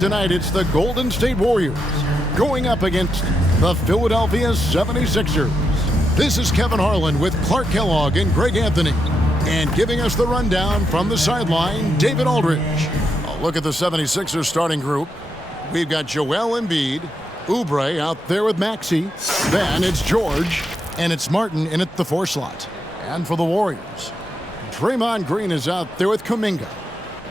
Tonight, it's the Golden State Warriors going up against the Philadelphia 76ers. This is Kevin Harlan with Clark Kellogg and Greg Anthony. And giving us the rundown from the sideline, David Aldridge. A look at the 76ers starting group. We've got Joel Embiid, Oubre out there with Maxey. Then it's George, and it's Martin in at the 4 slot. And for the Warriors, Draymond Green is out there with Kuminga.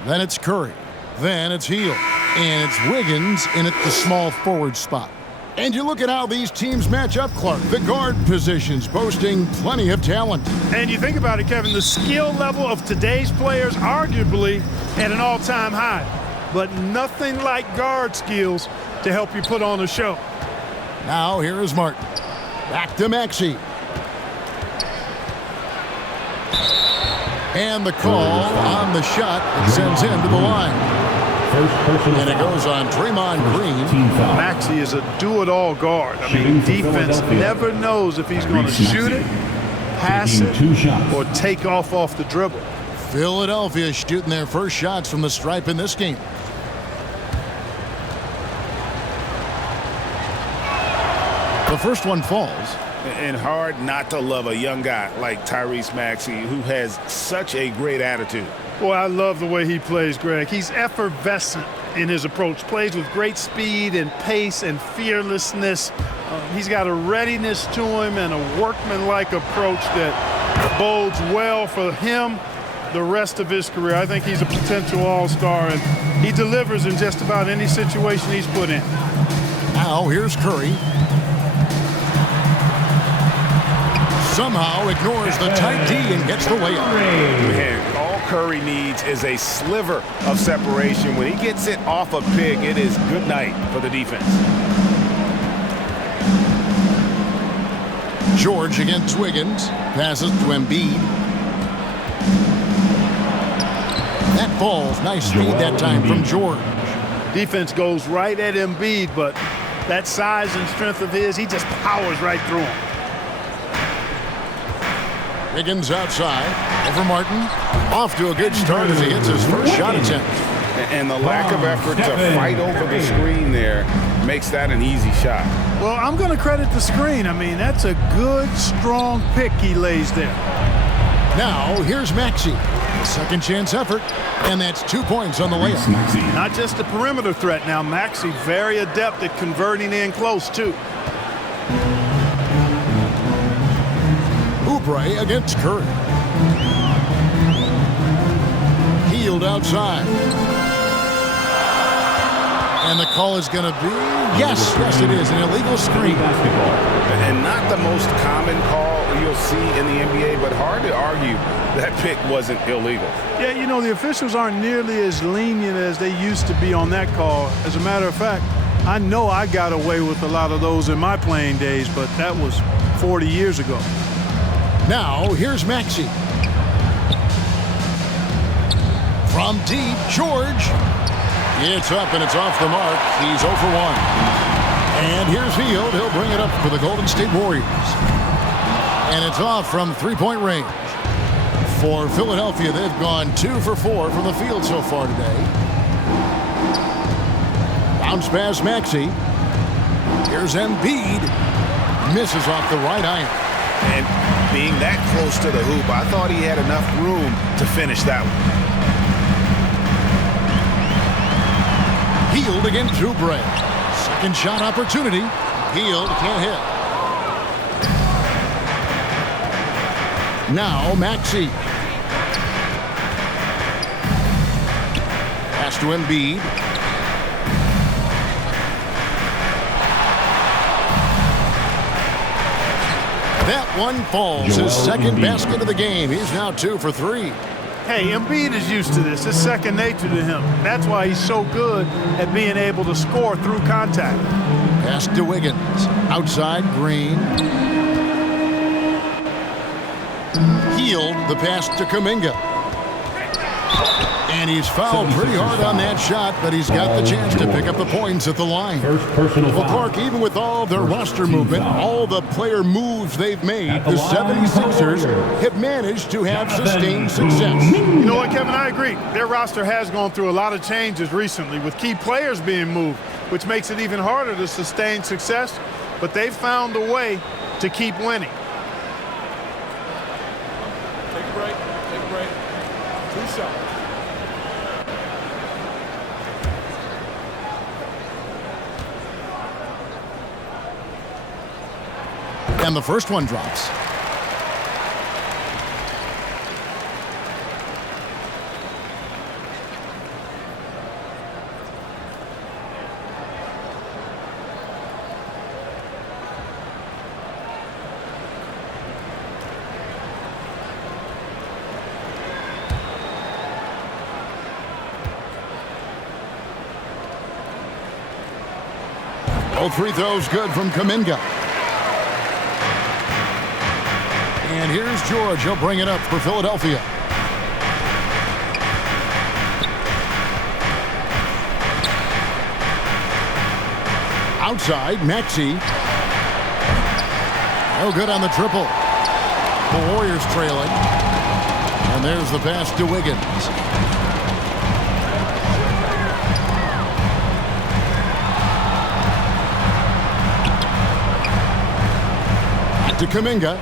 Then it's Curry. Then it's Hield. And it's Wiggins in at the small forward spot. And you look at how these teams match up, Clark. The guard positions boasting plenty of talent. And you think about it, Kevin, the skill level of today's players arguably at an all-time high. But nothing like guard skills to help you put on a show. Now here is Martin. Back to Maxey. And the call on the shot that sends him to the line. And it goes on Draymond Green. Maxey is a do-it-all guard. I mean, defense never knows if he's going to shoot it, pass it, or take off the dribble. Philadelphia shooting their first shots from the stripe in this game. The first one falls. And hard not to love a young guy like Tyrese Maxey, who has such a great attitude. Boy, I love the way he plays, Greg. He's effervescent in his approach. Plays with great speed and pace and fearlessness. He's got a readiness to him and a workmanlike approach that bodes well for him the rest of his career. I think he's a potential all-star, and he delivers in just about any situation he's put in. Now here's Curry. Somehow ignores the tight D and gets the layup. Man, all Curry needs is a sliver of separation. When he gets it off a pick, it is good night for the defense. George against Wiggins. Passes to Embiid. That falls. Nice speed that time from George. Defense goes right at Embiid, but that size and strength of his, he just powers right through him. Wiggins outside, over Martin. Off to a good start as he hits his first shot attempt. And the lack of effort to fight over the screen there makes that an easy shot. Well, I'm going to credit the screen. I mean, that's a good, strong pick he lays there. Now, here's Maxey. Second chance effort, and that's 2 points on the layup. Not just a perimeter threat now. Maxey very adept at converting in close, too. Oubre against Curry. Hield outside. And the call is going to be, yes, it is, an illegal screen. And not the most common call you'll see in the NBA, but hard to argue that pick wasn't illegal. Yeah, you know, the officials aren't nearly as lenient as they used to be on that call. As a matter of fact, I know I got away with a lot of those in my playing days, but that was 40 years ago. Now, here's Maxey. From deep, George. It's up and it's off the mark. He's 0 for 1. And here's Hield. He'll bring it up for the Golden State Warriors. And it's off from three-point range. For Philadelphia, they've gone 2 for 4 from the field so far today. Bounce pass Maxey. Here's Embiid. Misses off the right iron. And being that close to the hoop, I thought he had enough room to finish that one. Hield against Oubre. Second shot opportunity. Hield can't hit. Now Maxey. Pass to Embiid. That one falls. His second basket of the game. He's now 2 for 3. Hey, Embiid is used to this. It's second nature to him. That's why he's so good at being able to score through contact. Pass to Wiggins. Outside, Green. Hield, the pass to Kuminga. And he's fouled pretty hard on that shot, but he's got the chance to pick up the points at the line. First personal Well, foul. Clark, even with all their roster movement, all the player moves they've made, the 76ers have managed to have sustained success. You know what, Kevin? I agree. Their roster has gone through a lot of changes recently with key players being moved, which makes it even harder to sustain success, but they've found a way to keep winning. Take a break. Take a break. 2 shots. And the first one drops. Both free throws good from Kuminga. And here's George. He'll bring it up for Philadelphia. Outside, Maxey. No good on the triple. The Warriors trailing. And there's the pass to Wiggins. To Kuminga.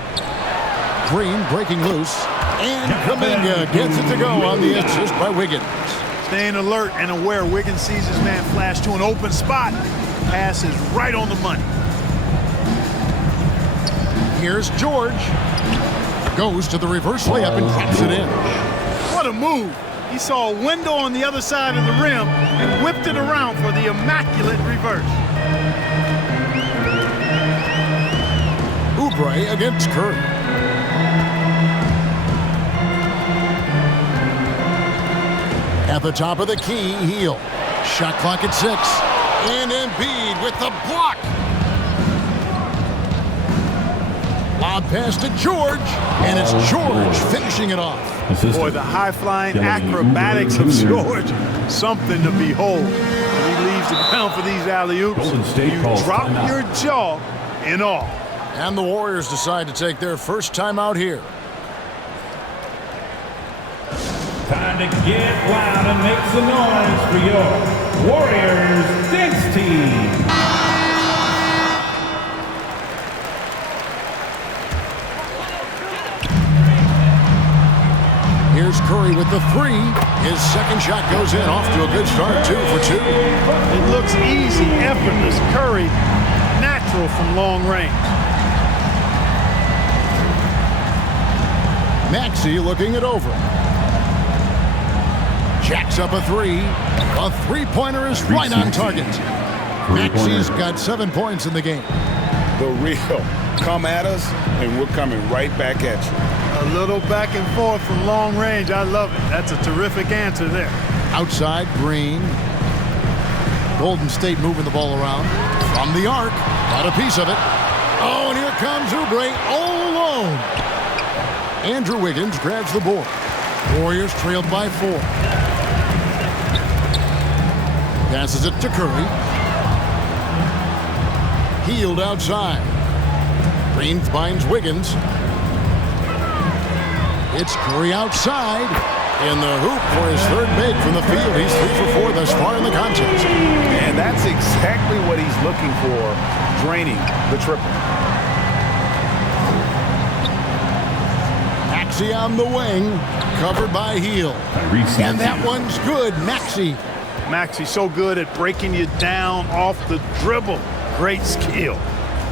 Green breaking loose. And Kuminga gets it to go on the assist by Wiggins. Staying alert and aware. Wiggins sees his man flash to an open spot. Pass is right on the money. Here's George. Goes to the reverse layup and drops it in. What a move. He saw a window on the other side of the rim and whipped it around for the immaculate reverse. Oubre against Curry. At the top of the key, Hield. Shot clock at 6. And Embiid with the block. Lob pass to George. And it's George finishing it off. Boy, the high-flying acrobatics of George. Something to behold. When he leaves the ground for these alley-oops, you drop your jaw in awe. And the Warriors decide to take their first time out here. Time to get loud and make some noise for your Warriors dance team. Here's Curry with the 3. His second shot goes in. Off to a good start, 2 for 2. It looks easy, effortless. Curry, natural from long range. Maxey looking it over. Jacks up a 3. A three-pointer is right on target. Maxey's got 7 points in the game. The real. Come at us, and we're coming right back at you. A little back and forth from long range. I love it. That's a terrific answer there. Outside, Green. Golden State moving the ball around. From the arc. Got a piece of it. Oh, and here comes Oubre all alone. Andrew Wiggins grabs the board. Warriors trailed by 4. Passes it to Curry. Hield outside. Green finds Wiggins. It's Curry outside. In the hoop for his third make from the field. He's 3 for 4 thus far in the contest. And that's exactly what he's looking for, draining the triple. Maxey on the wing, covered by Hield. And that one's good, Maxey. Maxey so good at breaking you down off the dribble. Great skill.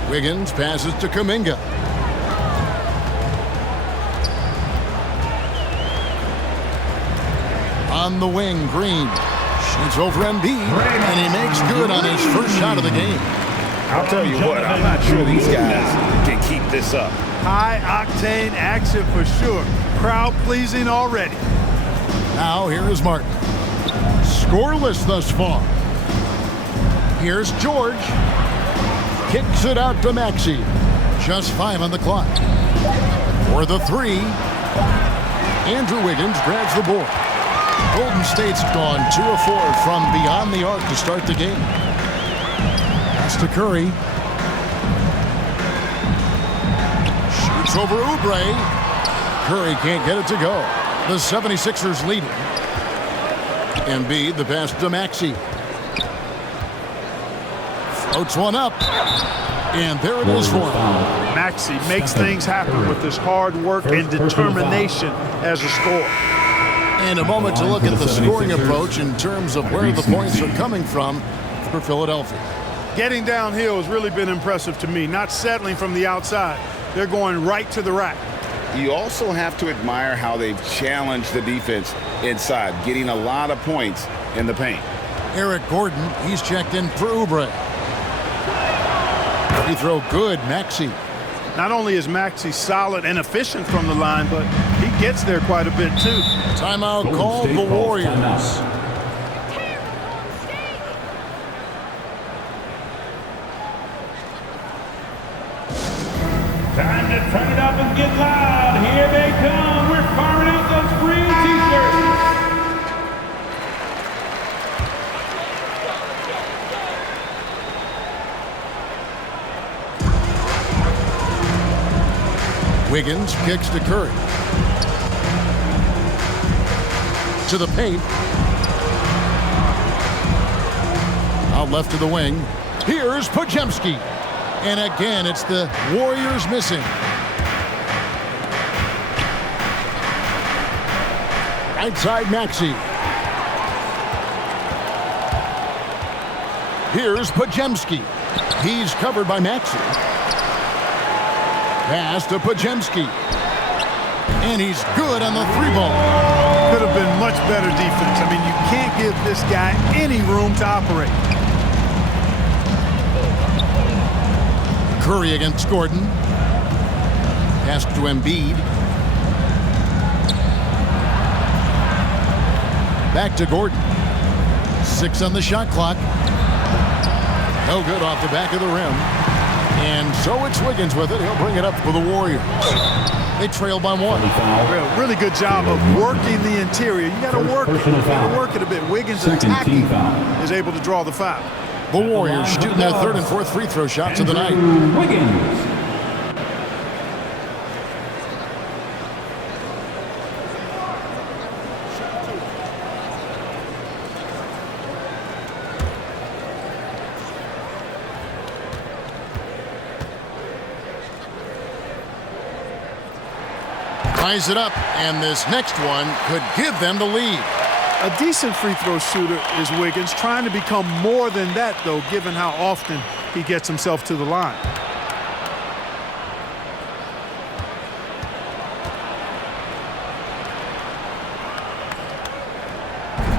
Wiggins passes to Kuminga. On the wing, Green shoots over Embiid, and he makes good on his first shot of the game. I'll tell you what, I'm not sure these guys can keep this up. High-octane action for sure. Crowd-pleasing already. Now here is Martin. Scoreless thus far. Here's George. Kicks it out to Maxey. Just 5 on the clock. For the 3, Andrew Wiggins grabs the board. Golden State's gone 2 of 4 from beyond the arc to start the game. Pass to Curry. Shoots over Oubre. Curry can't get it to go. The 76ers leading. Embiid, the pass to Maxey. Floats one up. And there it is for him. Maxey makes things happen with his hard work and determination as a scorer. And a moment to look at the scoring approach in terms of where the points are coming from for Philadelphia. Getting downhill has really been impressive to me, not settling from the outside. They're going right to the rack. You also have to admire how they've challenged the defense inside, getting a lot of points in the paint. Eric Gordon, he's checked in for Oubre. Free throw good, Maxey. Not only is Maxey solid and efficient from the line, but he gets there quite a bit too. Timeout called the Warriors. Time to turn it up and get loud. Here they come. We're firing out those green t-shirts. Wiggins kicks to Curry. To the paint. Out left to the wing. Here's Podziemski. And again, it's the Warriors missing. Right side, Maxey. Here's Podziemski. He's covered by Maxey. Pass to Podziemski. And he's good on the 3-ball. Could have been much better defense. I mean, you can't give this guy any room to operate. Curry against Gordon. Pass to Embiid. Back to Gordon. 6 on the shot clock. No good off the back of the rim. And so it's Wiggins with it. He'll bring it up for the Warriors. They trail by 1. Really good job of working the interior. You got to work it. You got to work it a bit. Wiggins attacking is able to draw the foul. The Warriors shooting their 3rd and 4th free throw shots of the night. Wiggins. Ties it up, and this next one could give them the lead. A decent free throw shooter is Wiggins, trying to become more than that, though, given how often he gets himself to the line.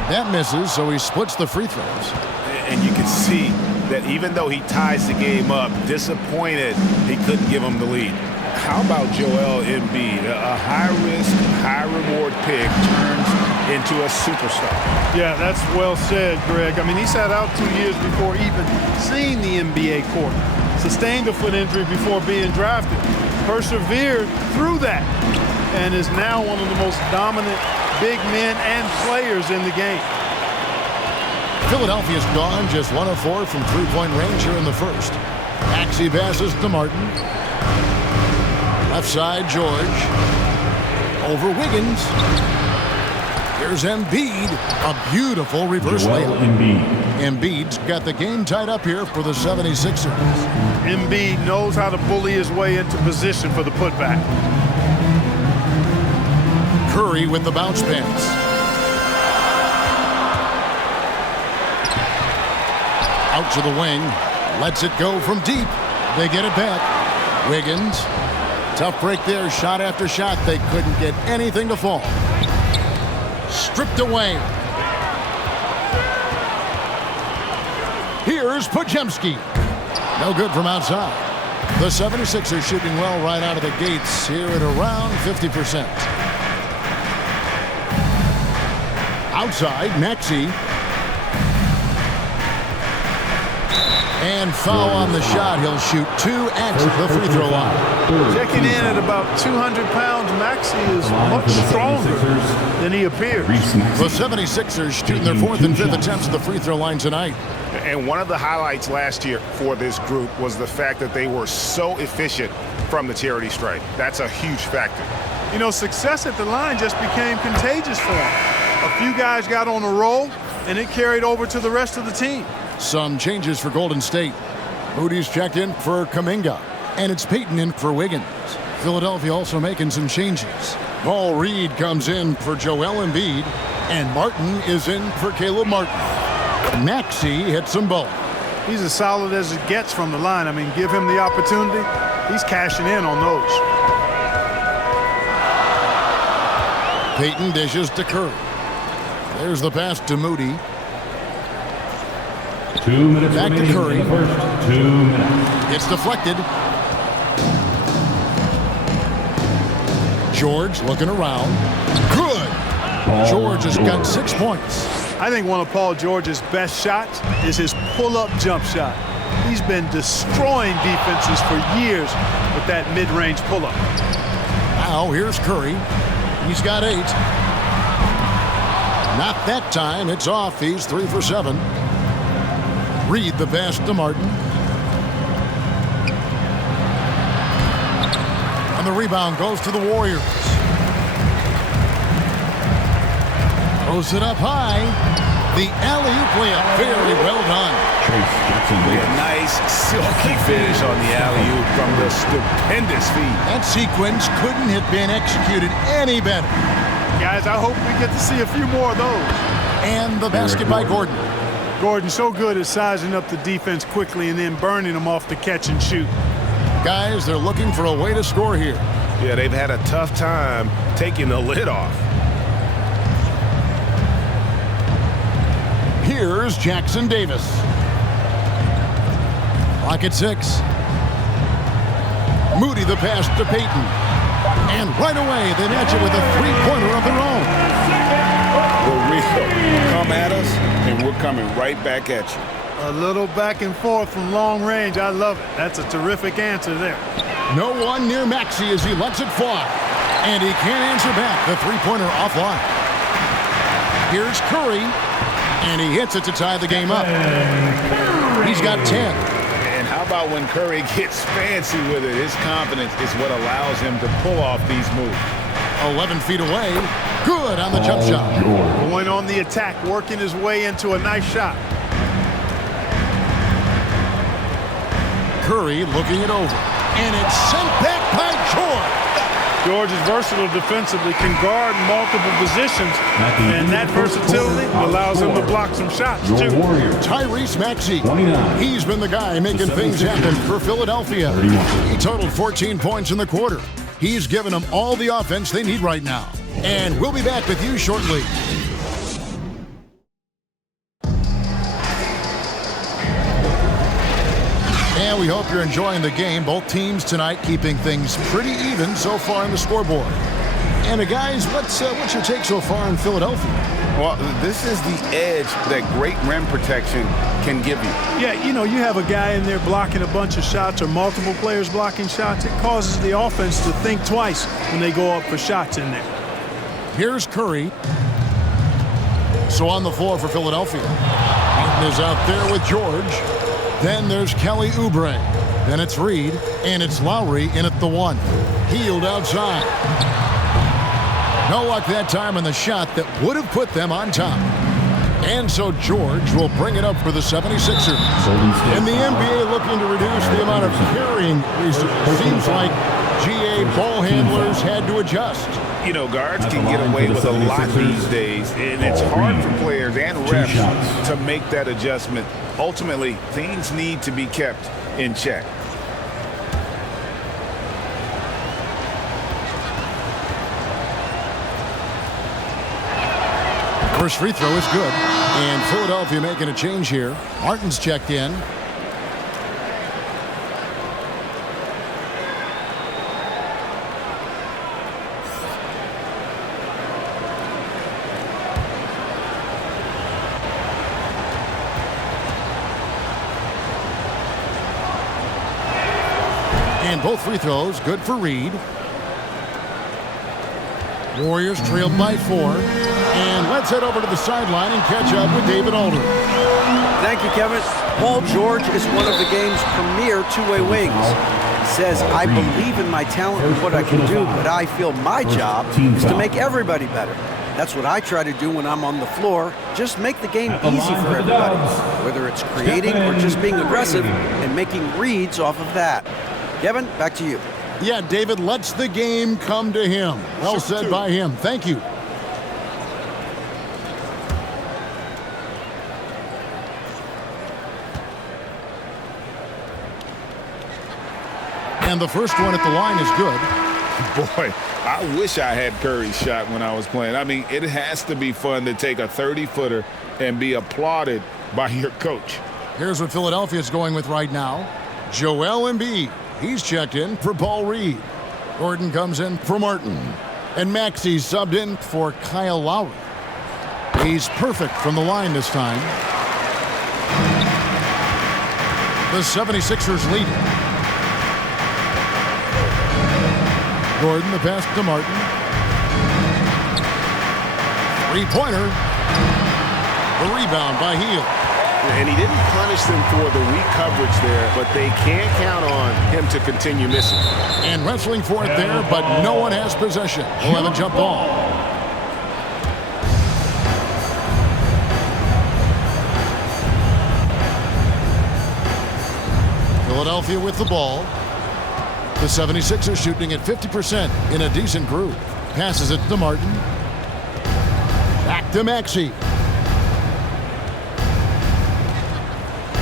That misses, so he splits the free throws. And you can see that even though he ties the game up, disappointed he couldn't give him the lead. How about Joel Embiid? A high-risk, high-reward pick turns into a superstar. Yeah, that's well said, Greg. I mean, he sat out 2 years before even seeing the NBA court. Sustained a foot injury before being drafted. Persevered through that and is now one of the most dominant big men and players in the game. Philadelphia's gone just 1 of 4 from 3-point range here in the first. Maxey passes to Martin. Left side, George. Over Wiggins. Here's Embiid. A beautiful reverse layup. Embiid's got the game tied up here for the 76ers. Embiid knows how to bully his way into position for the putback. Curry with the bounce pass. Out to the wing. Lets it go from deep. They get it back. Wiggins. Tough break there. Shot after shot. They couldn't get anything to fall. Stripped away. Here's Podziemski. No good from outside. The 76ers shooting well right out of the gates here at around 50%. Outside, Maxey. And foul on the shot. He'll shoot 2 at the free throw line. Checking in at about 200 pounds, Maxey is much stronger than he appears. The 76ers shooting their 4th and 5th attempts at the free throw line tonight. And one of the highlights last year for this group was the fact that they were so efficient from the charity stripe. That's a huge factor. You know, success at the line just became contagious for him. A few guys got on a roll, and it carried over to the rest of the team. Some changes for Golden State. Moody's checked in for Kuminga, and it's Payton in for Wiggins. Philadelphia also making some changes. Paul Reed comes in for Joel Embiid, and Martin is in for Caleb Martin. Maxey hits them both. He's as solid as it gets from the line. I mean, give him the opportunity, he's cashing in on those. Payton dishes to Curry. There's the pass to Moody. 2 minutes Back to remaining Curry. in the first 2 minutes. It's deflected. George looking around. Good. George has got 6 points. I think one of Paul George's best shots is his pull-up jump shot. He's been destroying defenses for years with that mid-range pull-up. Now here's Curry. He's got 8. Not that time. It's off. He's 3 for 7. Reed the pass to Martin. And the rebound goes to the Warriors. Throws it up high. The alley-oop layup. Very well done. Nice silky finish on the alley-oop from the stupendous feed. That sequence couldn't have been executed any better. Guys, I hope we get to see a few more of those. And the basket by Gordon. Gordon so good at sizing up the defense quickly and then burning them off the catch and shoot. Guys, they're looking for a way to score here. Yeah, they've had a tough time taking the lid off. Here's Jackson Davis. Clock at 6. Moody the pass to Payton. And right away, they match it with a three-pointer of their own. We're real. Come at us, and we're coming right back at you. A little back and forth from long range. I love it. That's a terrific answer there. No one near Maxey as he lets it fly. And he can't answer back. The three-pointer offline. Here's Curry. And he hits it to tie the game up. He's got 10. And how about when Curry gets fancy with it? His confidence is what allows him to pull off these moves. 11 feet away. Good on the jump shot. Going on the attack, working his way into a nice shot. Curry looking it over. And it's sent back by George. George is versatile defensively, can guard multiple positions, and that versatility allows him to block some shots, too. Tyrese Maxey. He's been the guy making things happen for Philadelphia. He totaled 14 points in the quarter. He's given them all the offense they need right now. And we'll be back with you shortly. And we hope you're enjoying the game. Both teams tonight keeping things pretty even so far on the scoreboard. And guys, what's your take so far in Philadelphia? Well, this is the edge that great rim protection can give you. Yeah, you know, you have a guy in there blocking a bunch of shots or multiple players blocking shots. It causes the offense to think twice when they go up for shots in there. Here's Curry. So on the floor for Philadelphia. Martin is out there with George. Then there's Kelly Oubre. Then it's Reed. And it's Lowry in at the 1. Hield outside. No luck that time on the shot that would have put them on top. And so George will bring it up for the 76ers. And the NBA looking to reduce the amount of carrying. It seems like GA ball handlers had to adjust. You know, guards can get away with a lot these days, and it's hard for players and refs to make that adjustment. Ultimately, things need to be kept in check. First free throw is good. And Philadelphia making a change here. Martin's checked in. And both free throws good for Reed. Warriors trailed by 4. And let's head over to the sideline and catch up with David Alder. Thank you, Kevin. Paul George is one of the game's premier two-way wings. He says, I believe in my talent and what I can do, but I feel my job is to make everybody better. That's what I try to do when I'm on the floor. Just make the game easy for everybody, whether it's creating or just being aggressive and making reads off of that. Kevin, back to you. Yeah, David lets the game come to him. Well said by him. Thank you. And the first one at the line is good. Boy, I wish I had Curry's shot when I was playing. I mean, it has to be fun to take a 30-footer and be applauded by your coach. Here's what Philadelphia is going with right now. Joel Embiid. He's checked in for Paul Reed. Gordon comes in for Martin. And Maxey's subbed in for Kyle Lowry. He's perfect from the line this time. The 76ers lead. Gordon, the pass to Martin. Three-pointer. The rebound by Hield. And he didn't punish them for the weak coverage there, but they can't count on him to continue missing. And wrestling for it there, but no one has possession. We'll have a jump ball. Philadelphia with the ball. The 76ers shooting at 50% in a decent groove. Passes it to Martin. Back to Maxey.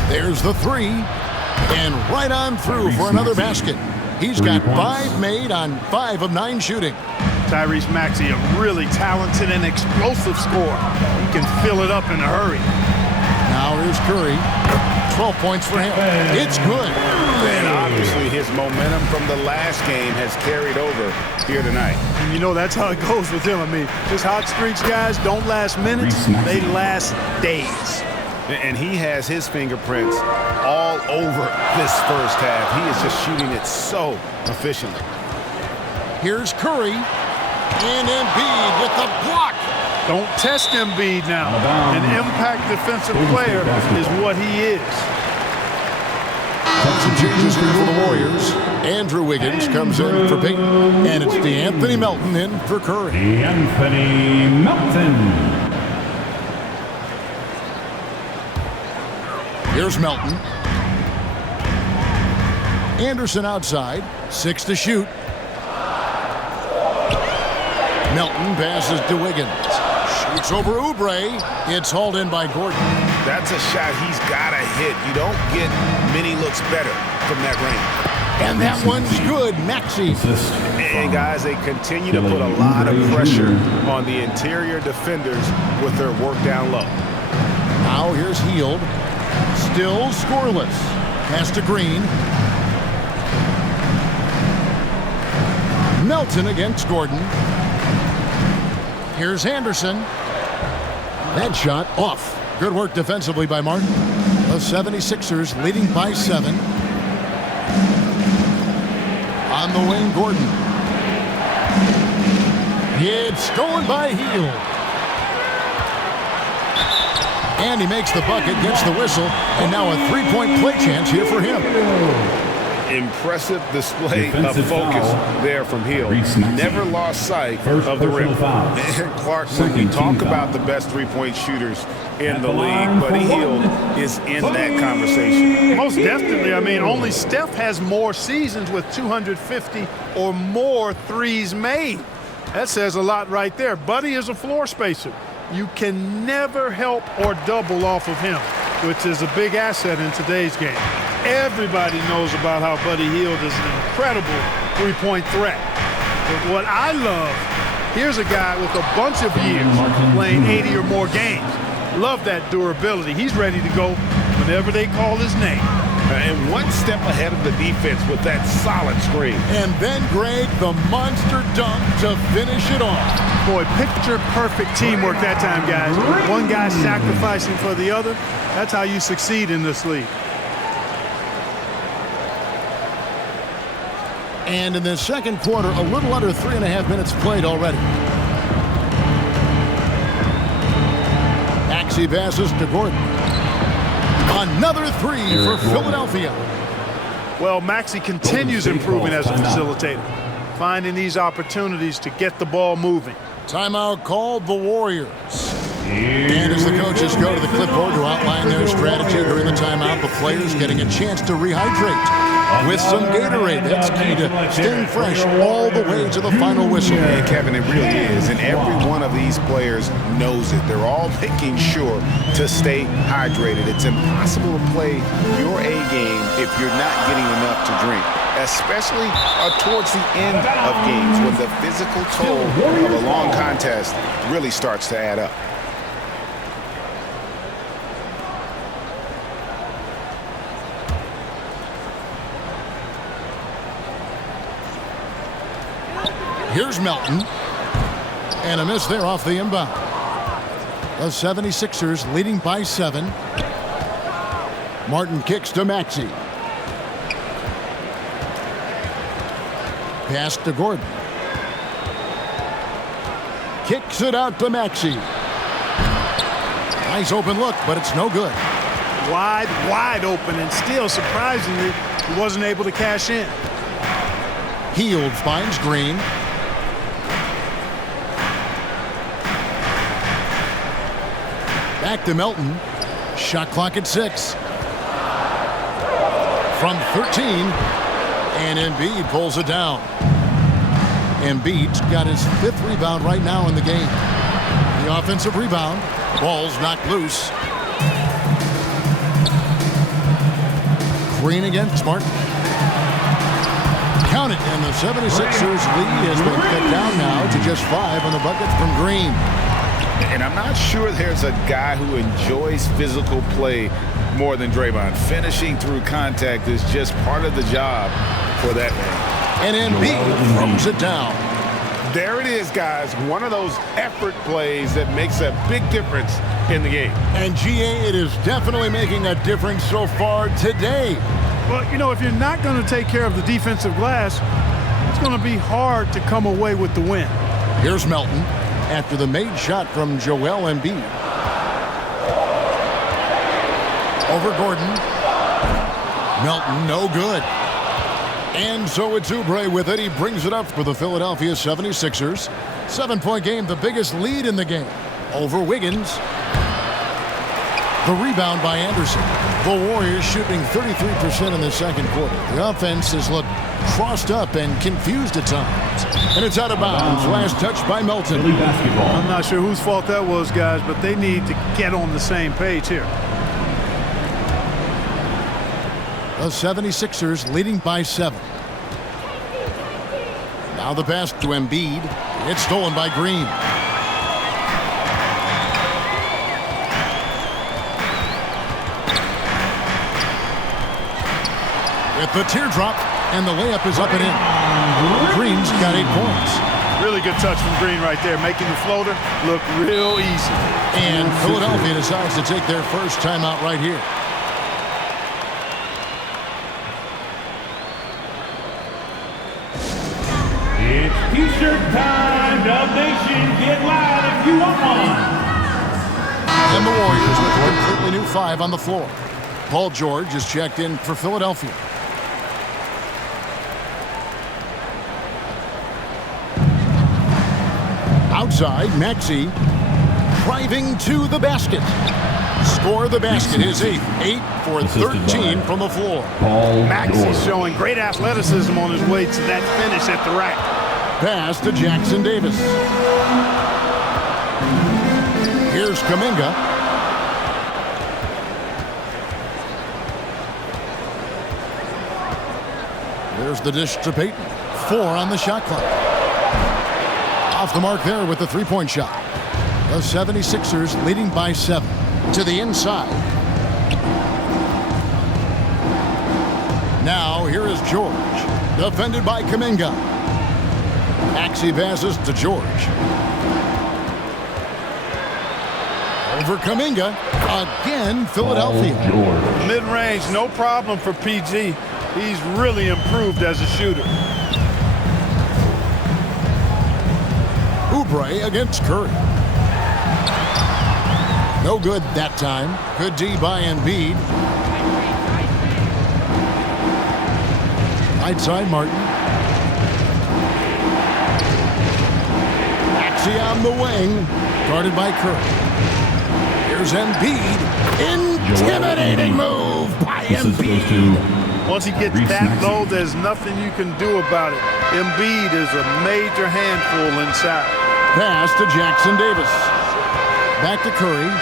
There's the three. And right on through for another basket. He's got 5 made on 5 of 9 shooting. Tyrese Maxey, a really talented and explosive scorer. He can fill it up in a hurry. Now here's Curry. 12 points for him. It's good. And obviously his momentum from the last game has carried over here tonight. And you know, that's how it goes with him. I mean, just hot streaks, guys, don't last minutes. They last days. And he has his fingerprints all over this first half. He is just shooting it so efficiently. Here's Curry. And Embiid with the block. Don't test Embiid now. An impact defensive player is what he is. Some changes here for the Warriors. Andrew Wiggins comes in for Peyton. And it's DeAnthony Melton in for Curry. DeAnthony Melton. Here's Melton. Anderson outside. 6 to shoot. Melton passes to Wiggins. Shoots over Oubre. It's hauled in by Gordon. That's a shot he's got to hit. You don't get many looks better from that range. And that one's good. Maxey. And guys, they continue to put a lot of pressure on the interior defenders with their work down low. Now here's Hield. Still scoreless. Pass to Green. Melton against Gordon. Here's Anderson. That shot off. Good work defensively by Martin. The 76ers leading by 7. On the wing, Gordon. It's stolen by Hield. And he makes the bucket, gets the whistle, and now a 3-point play chance here for him. Impressive display of focus there from Hield. Never lost sight of the rim. And Clark, when we talk about the best three-point shooters in the league, Buddy Hield is in that conversation. Most definitely. I mean, only Steph has more seasons with 250 or more threes made. That says a lot right there. Buddy is a floor spacer. You can never help or double off of him, which is a big asset in today's game. Everybody knows about how Buddy Hield is an incredible three-point threat. But what I love, here's a guy with a bunch of years playing 80 or more games. Love that durability. He's ready to go whenever they call his name. And one step ahead of the defense with that solid screen. And then, Greg, the monster dunk to finish it off. Boy, picture-perfect teamwork that time, guys. One guy sacrificing for the other. That's how you succeed in this league. And in the second quarter, a little under 3.5 minutes played already. Maxey passes to Gordon. Another three for Philadelphia. Well, Maxey continues improving as a facilitator, finding these opportunities to get the ball moving. Timeout called the Warriors. And as the coaches go to the clipboard to outline their strategy during the timeout, the players getting a chance to rehydrate with some Gatorade. That's key to staying fresh all the way to the final whistle. And Kevin, it really is. And every one of these players knows it. They're all making sure to stay hydrated. It's impossible to play your A game if you're not getting enough to drink, especially towards the end of games when the physical toll of a long contest really starts to add up. Here's Melton. And a miss there off the inbound. The 76ers leading by 7. Martin kicks to Maxey. Pass to Gordon. Kicks it out to Maxey. Nice open look, but it's no good. Wide open, and still, surprisingly, he wasn't able to cash in. Hield finds Green. Back to Melton. Shot clock at 6. From 13. And Embiid pulls it down. Embiid's got his 5th rebound right now in the game. The offensive rebound. Ball's knocked loose. Green again. Smart. Count it. And the 76ers lead has been cut down now to just 5 on the bucket from Green. And I'm not sure there's a guy who enjoys physical play more than Draymond. Finishing through contact is just part of the job for that man. And Embiid throws it down. There it is, guys. One of those effort plays that makes a big difference in the game. And GA, it is definitely making a difference so far today. Well, you know, if you're not going to take care of the defensive glass, it's going to be hard to come away with the win. Here's Melton after the made shot from Joel Embiid. Over Gordon. Melton, no good. And so it's Oubre with it. He brings it up for the Philadelphia 76ers. 7-point game, the biggest lead in the game. Over Wiggins. The rebound by Anderson. The Warriors shooting 33% in the second quarter. The offense has looked crossed up and confused at times. And it's out of bounds. Last touch by Melton. I'm not sure whose fault that was, guys, but they need to get on the same page here. The 76ers leading by 7. Now the pass to Embiid. It's stolen by Green. With the teardrop, and the layup is up and in. Green's got 8 points. Really good touch from Green right there, making the floater look real easy. And Philadelphia decides to take their first timeout right here. It's T-shirt time, Dub Nation. Get loud if you want one. And the Warriors with a completely new 5 on the floor. Paul George is checked in for Philadelphia. Outside, Maxey driving to the basket. Score the basket, his 8th. 8 for 13 from the floor. Maxey's showing great athleticism on his way to that finish at the rack. Pass to Jackson Davis. Here's Kuminga. There's the dish to Payton. 4 on the shot clock. Off the mark there with the 3-point shot. The 76ers leading by 7. To the inside. Now here is George. Defended by Kuminga. Maxey passes to George. Over Kuminga. Again, Philadelphia. Mid-range, no problem for PG. He's really improved as a shooter. Oubre against Curry. No good that time. Good D by Embiid. Right side, Martin. Maxey on the wing. Guarded by Curry. Here's Embiid. Intimidating move by Embiid. Once he gets that low, there's nothing you can do about it. Embiid is a major handful inside. Pass to Jackson Davis. Back to Curry.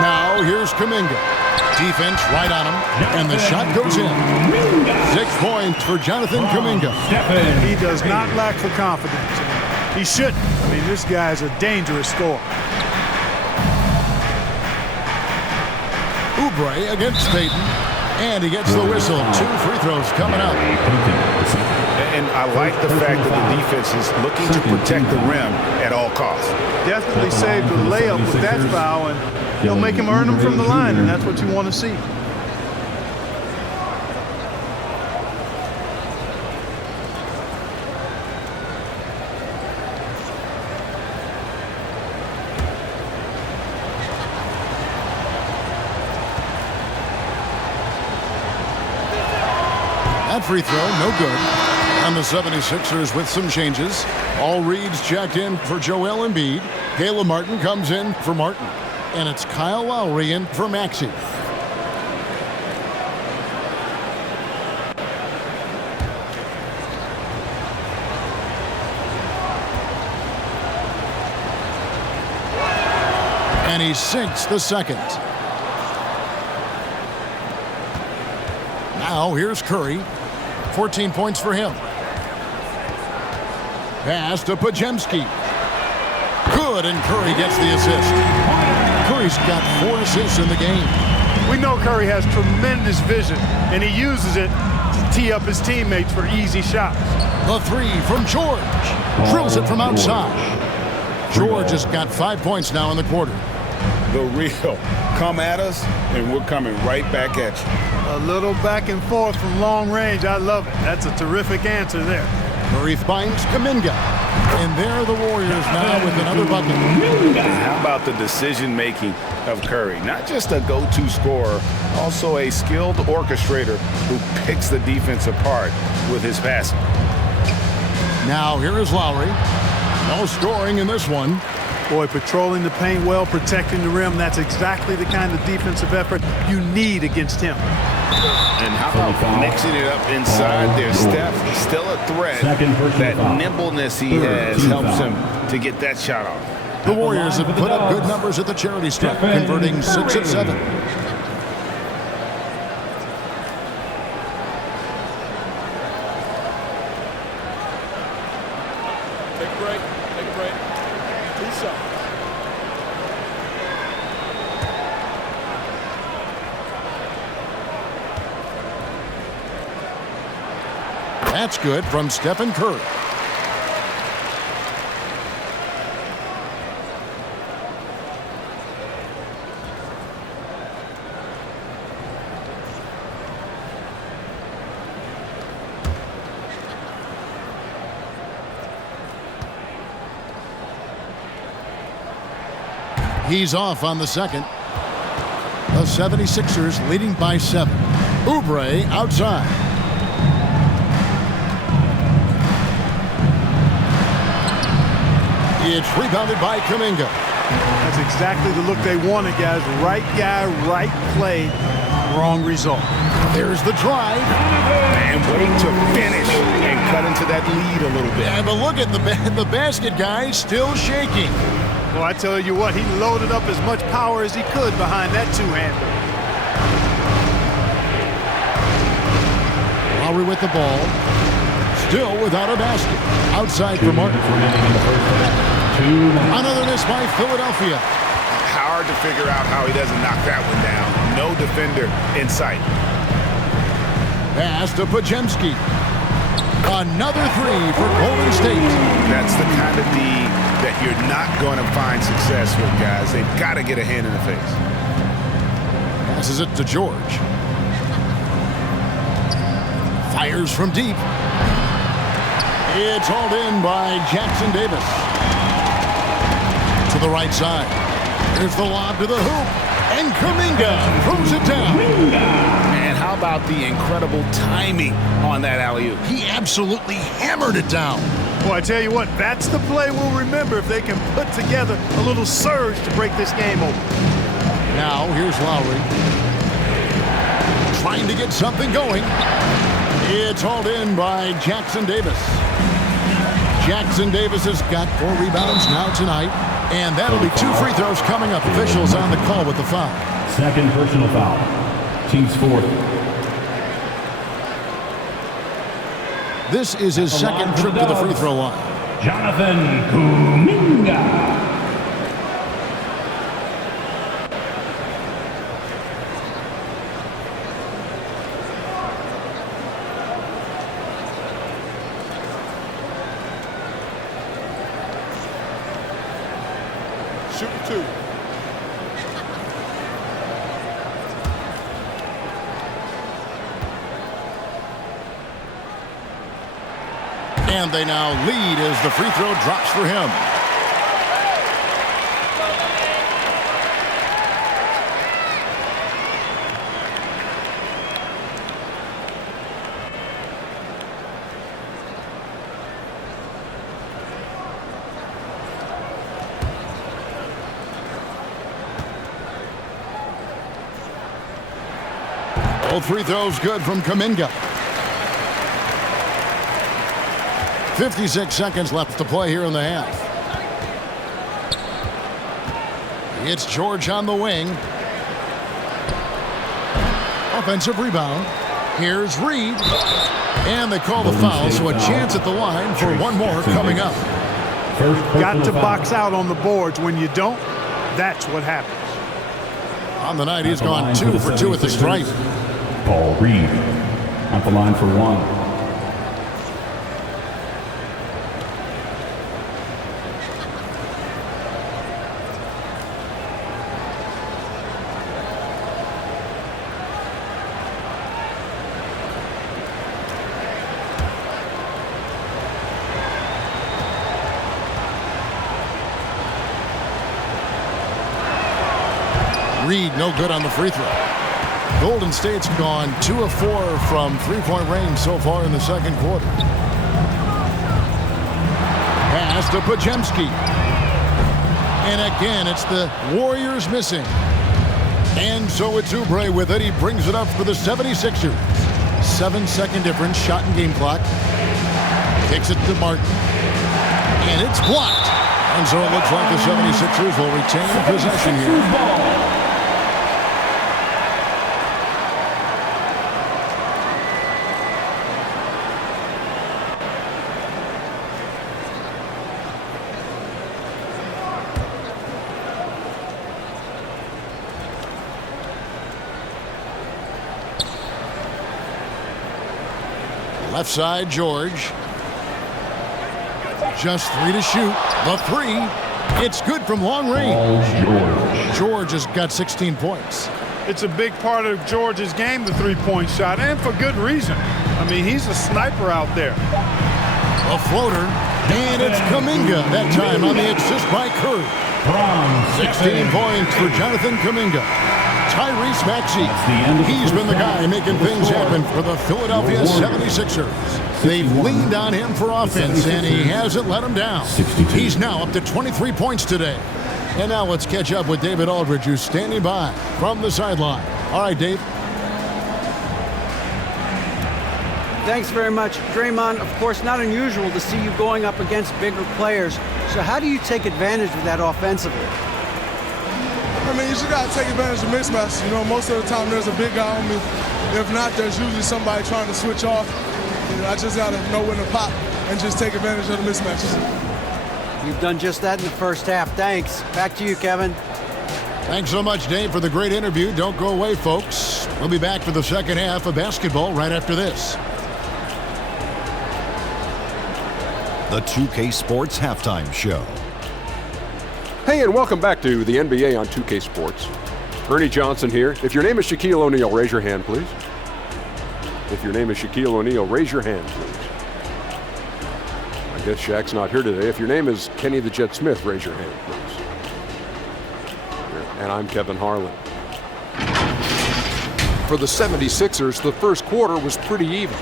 Now here's Kuminga. Defense right on him, and the shot goes in. 6 points for Jonathan Kuminga. He does not lack for confidence. He shouldn't. I mean, this guy's a dangerous scorer. Oubre against Payton, and he gets the whistle. 2 free throws coming up. And I like the fact that the defense is looking to protect the rim at all costs. Definitely saved the layup with that foul, and he'll make him earn them from the line, and that's what you want to see. That free throw, no good. And the 76ers with some changes. All reads checked in for Joel Embiid. Caleb Martin comes in for Martin. And it's Kyle Lowry in for Maxey. And he sinks the second. Now here's Curry. 14 points for him. Pass to Podziemski. Good, and Curry gets the assist. Curry's got 4 assists in the game. We know Curry has tremendous vision, and he uses it to tee up his teammates for easy shots. The 3 from George. Drills it from outside. George has got 5 points now in the quarter. The real. Come at us, and we're coming right back at you. A little back and forth from long range. I love it. That's a terrific answer there. Murray finds Kuminga. And there are the Warriors now with another bucket. How about the decision-making of Curry? Not just a go-to scorer, also a skilled orchestrator who picks the defense apart with his passing. Now here is Lowry. No scoring in this one. Boy, patrolling the paint well, protecting the rim. That's exactly the kind of defensive effort you need against him. And how about mixing it up inside there? Steph, still a threat. That nimbleness he has helps him to get that shot off. The Warriors have put up good numbers at the charity stripe, converting 6 of 7. Take a break. Take a break. 2 seconds. That's good from Stephen Curry. He's off on the second. The 76ers leading by 7. Oubre outside. It's rebounded by Kuminga. That's exactly the look they wanted, guys. Right guy, right play, wrong result. There's the drive. And wait to finish and cut into that lead a little bit. Yeah, but look at the basket guy still shaking. Well, I tell you what, he loaded up as much power as he could behind that two-hander. Lowry with the ball. Still without a basket. Outside for Martin. Another miss by Philadelphia. Hard to figure out how he doesn't knock that one down. No defender in sight. Pass to Podziemski. Another 3 for Golden State. That's the kind of D that you're not going to find success with, guys. They've got to get a hand in the face. Passes it to George. Fires from deep. It's hauled in by Jackson Davis. To the right side. Here's the lob to the hoop. And Kuminga throws it down. And how about the incredible timing on that alley-oop? He absolutely hammered it down. Well, I tell you what, that's the play we'll remember if they can put together a little surge to break this game open. Now, here's Lowry. Trying to get something going. It's hauled in by Jackson Davis. Jackson Davis has got 4 rebounds now tonight. And that'll be 2 free throws coming up. Officials on the call with the foul. Second personal foul. Team's fourth. This is his second trip to the free throw line. Jonathan Kuminga. Shooting 2. And they now lead as the free throw drops for him. Both free throws good from Kuminga. 56 seconds left to play here in the half. It's George on the wing. Offensive rebound. Here's Reed. And they call the foul, so a chance at the line for one more coming up. Got to box out on the boards. When you don't, that's what happens. On the night, he's gone 2 for 2 at the stripe. Paul Reed at the line for 1. Reed no good on the free throw. Golden State's gone 2 of 4 from three-point range so far in the second quarter. Pass to Podziemski. And again, it's the Warriors missing. And so it's Oubre with it. He brings it up for the 76ers. 7-second difference, shot and game clock. Kicks it to Martin. And it's blocked. And so it looks like the 76ers will retain possession here. Left side, George. Just 3 to shoot. The 3. It's good from long range. George has got 16 points. It's a big part of George's game, the three-point shot, and for good reason. I mean, he's a sniper out there. A floater. And it's Kuminga that time on the assist by Curry. 16 points for Jonathan Kuminga. Tyrese Maxey, he's been the guy making things happen for the Philadelphia 76ers. They've leaned on him for offense, and he hasn't let them down. He's now up to 23 points today. And now let's catch up with David Aldridge, who's standing by from the sideline. All right, Dave. Thanks very much. Draymond, of course, not unusual to see you going up against bigger players. So how do you take advantage of that offensively? I mean, you just got to take advantage of mismatches. You know, most of the time there's a big guy on me. If not, there's usually somebody trying to switch off. You know, I just got to know when to pop and just take advantage of the mismatches. You've done just that in the first half. Thanks. Back to you, Kevin. Thanks so much, Dave, for the great interview. Don't go away, folks. We'll be back for the second half of basketball right after this. The 2K Sports Halftime Show. Hey, and welcome back to the NBA on 2K Sports. Ernie Johnson here. If your name is Shaquille O'Neal, raise your hand, please. If your name is Shaquille O'Neal, raise your hand, please. guess Shaq's not here today. If your name is Kenny the Jet Smith, raise your hand, please. And I'm Kevin Harlan. For the 76ers, the first quarter was pretty even.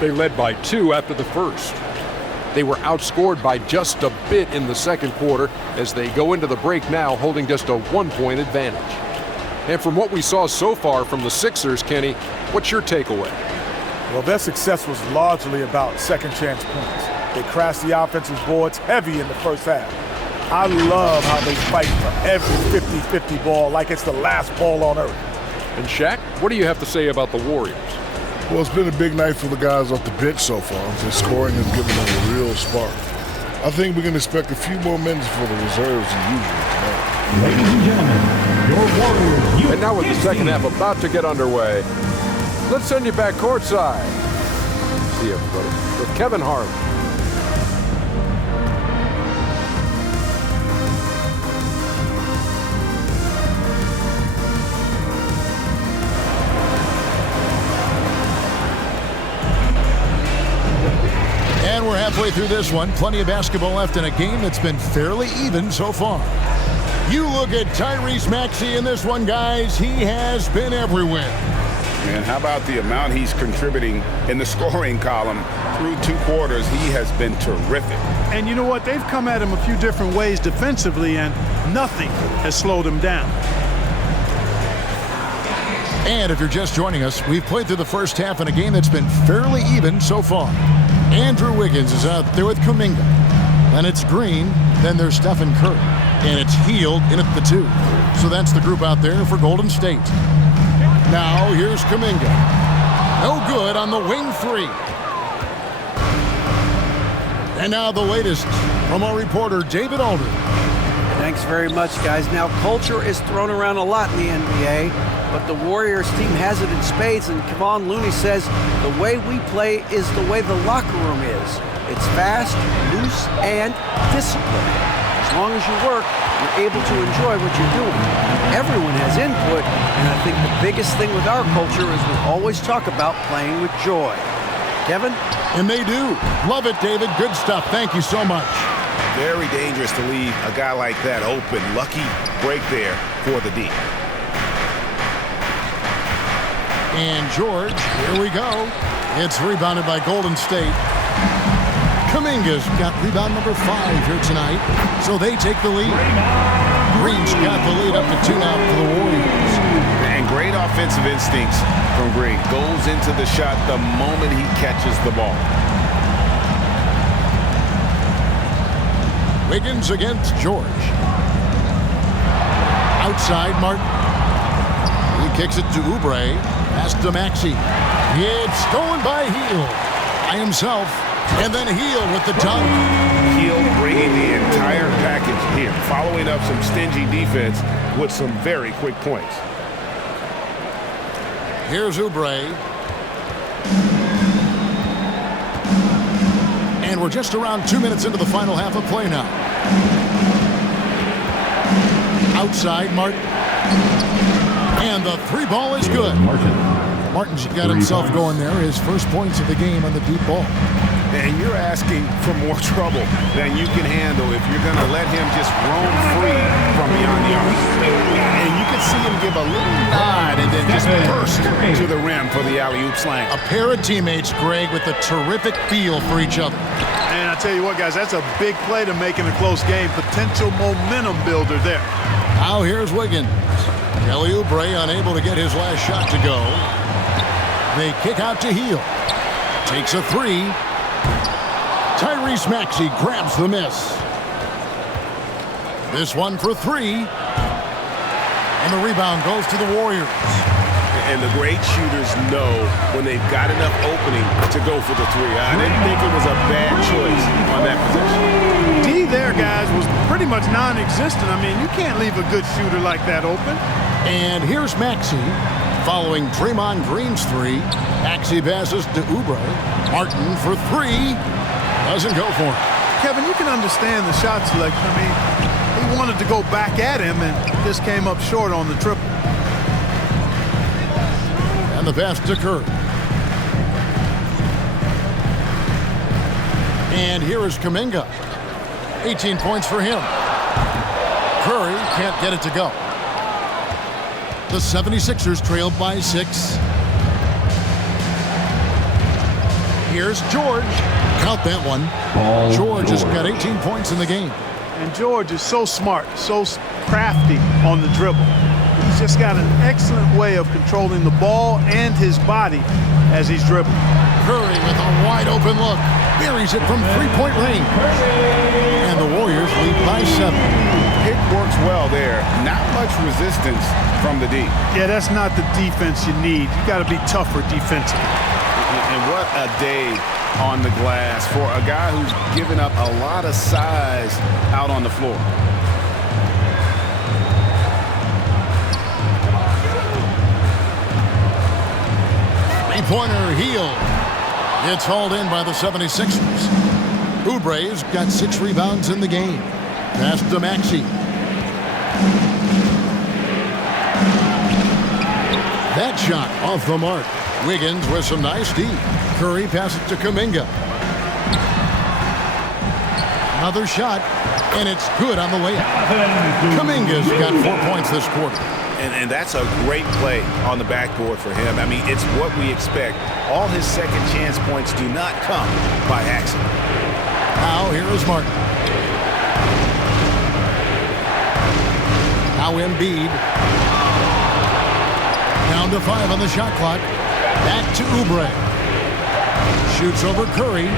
They led by 2 after the first. They were outscored by just a bit in the second quarter as they go into the break now holding just a 1-point advantage. And from what we saw so far from the Sixers, Kenny, what's your takeaway? Well, their success was largely about second chance points. They crashed the offensive boards heavy in the first half. I love how they fight for every 50-50 ball like it's the last ball on earth. And Shaq, what do you have to say about the Warriors? Well, it's been a big night for the guys off the bench so far. The scoring has given them a real spark. I think we can expect a few more minutes for the reserves than usual tonight. Ladies and gentlemen, your Warriors. And now with the second half about to get underway, let's send you back courtside. See you, everybody, with Kevin Harlan. And we're halfway through this one. Plenty of basketball left in a game that's been fairly even so far. You look at Tyrese Maxey in this one, guys. He has been everywhere. And how about the amount he's contributing in the scoring column through 2 quarters? He has been terrific. And you know what? They've come at him a few different ways defensively, and nothing has slowed him down. And if you're just joining us, we've played through the first half in a game that's been fairly even so far. Andrew Wiggins is out there with Kuminga. Then it's Green. Then there's Stephen Curry. And it's Hield in at the 2. So that's the group out there for Golden State. Now here's Kuminga. No good on the wing 3. And now the latest from our reporter, David Aldridge. Thanks very much, guys. Now, culture is thrown around a lot in the NBA, but the Warriors team has it in spades, and Kevon Looney says the way we play is the way the locker room is. It's fast, loose, and disciplined. As long as you work, you're able to enjoy what you're doing. Everyone has input, and I think the biggest thing with our culture is we always talk about playing with joy. Kevin? And they do. Love it, David. Good stuff. Thank you so much. Very dangerous to leave a guy like that open. Lucky break there for the D. And George, here we go. It's rebounded by Golden State. Kuminga's got rebound number 5 here tonight, so they take the lead. Green's got the lead up to 2 now for the Warriors. And great offensive instincts from Green. Goes into the shot the moment he catches the ball. Wiggins against George. Outside, Martin. He kicks it to Oubre. Pass to Maxey. It's stolen by Hield. By himself. And then Hield with the dunk. Hield bringing the entire package here. Following up some stingy defense with some very quick points. Here's Oubre. And we're just around 2 minutes into the final half of play now. Outside, Martin. And the 3 ball is good. Martin's got himself going there. His first points of the game on the deep ball. And you're asking for more trouble than you can handle if you're going to let him just roam free from beyond the arc. And you can see him give a little nod and then just burst to the rim for the alley-oop slam. A pair of teammates, Greg, with a terrific feel for each other. And I tell you what, guys, that's a big play to make in a close game. Potential momentum builder there. Now here's Wiggins. Kelly Oubre unable to get his last shot to go. They kick out to Hield. Takes a 3. Tyrese Maxey grabs the miss. This one for 3. And the rebound goes to the Warriors. And the great shooters know when they've got enough opening to go for the 3. I didn't think it was a bad choice on that possession. D there, guys, was pretty much non-existent. I mean, you can't leave a good shooter like that open. And here's Maxey following Draymond Green's 3. Maxey passes to Oubre. Martin for 3. Doesn't go for it. Kevin, you can understand the shot selection. I mean, he wanted to go back at him and just came up short on the triple. And the pass to Curry. And here is Kuminga. 18 points for him. Curry can't get it to go. The 76ers trailed by 6. Here's George. Count that one. George has got 18 points in the game. And George is so smart, so crafty on the dribble. He's just got an excellent way of controlling the ball and his body as he's dribbling. Curry with a wide open look. Buries it from three-point range. And the Warriors lead by 7. Pick works well there. Not much resistance from the D. Yeah, that's not the defense you need. You got to be tougher defensively. And what a day on the glass for a guy who's given up a lot of size out on the floor. Three-pointer, Hield. It's hauled in by the 76ers. Oubre's got 6 rebounds in the game. Pass to Maxey. That shot off the mark. Wiggins with some nice D. Curry passes to Kuminga. Another shot, and it's good on the layup. Kuminga's got 4 points this quarter. And that's a great play on the backboard for him. I mean, it's what we expect. All his second chance points do not come by accident. Now here is Martin. Now Embiid. Down to 5 on the shot clock. Back to Oubre. Shoots over Curry.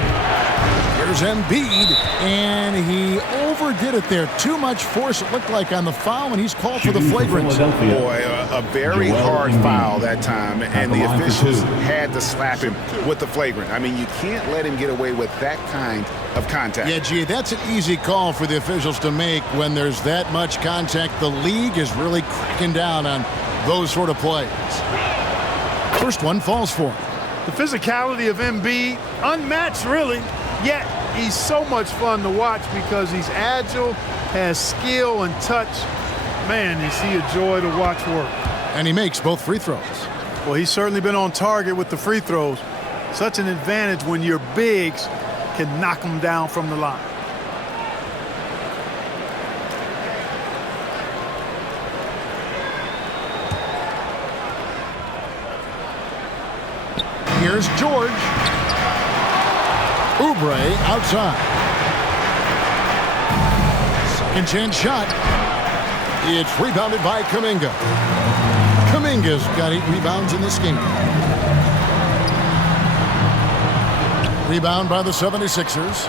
Here's Embiid, and he overdid it there. Too much force, it looked like, on the foul, and he's called for the flagrant. Boy, a very hard foul that time, and the officials had to slap him with the flagrant. I mean, you can't let him get away with that kind of contact. Yeah, gee, that's an easy call for the officials to make when there's that much contact. The league is really cracking down on those sort of plays. First one falls for him. The physicality of Embiid, unmatched really, yet he's so much fun to watch because he's agile, has skill and touch. Man, is he a joy to watch work. And he makes both free throws. Well, he's certainly been on target with the free throws. Such an advantage when your bigs can knock them down from the line. Here's George. Oubre outside. Second chance shot. It's rebounded by Kuminga. Kuminga's got 8 rebounds in this game. Rebound by the 76ers.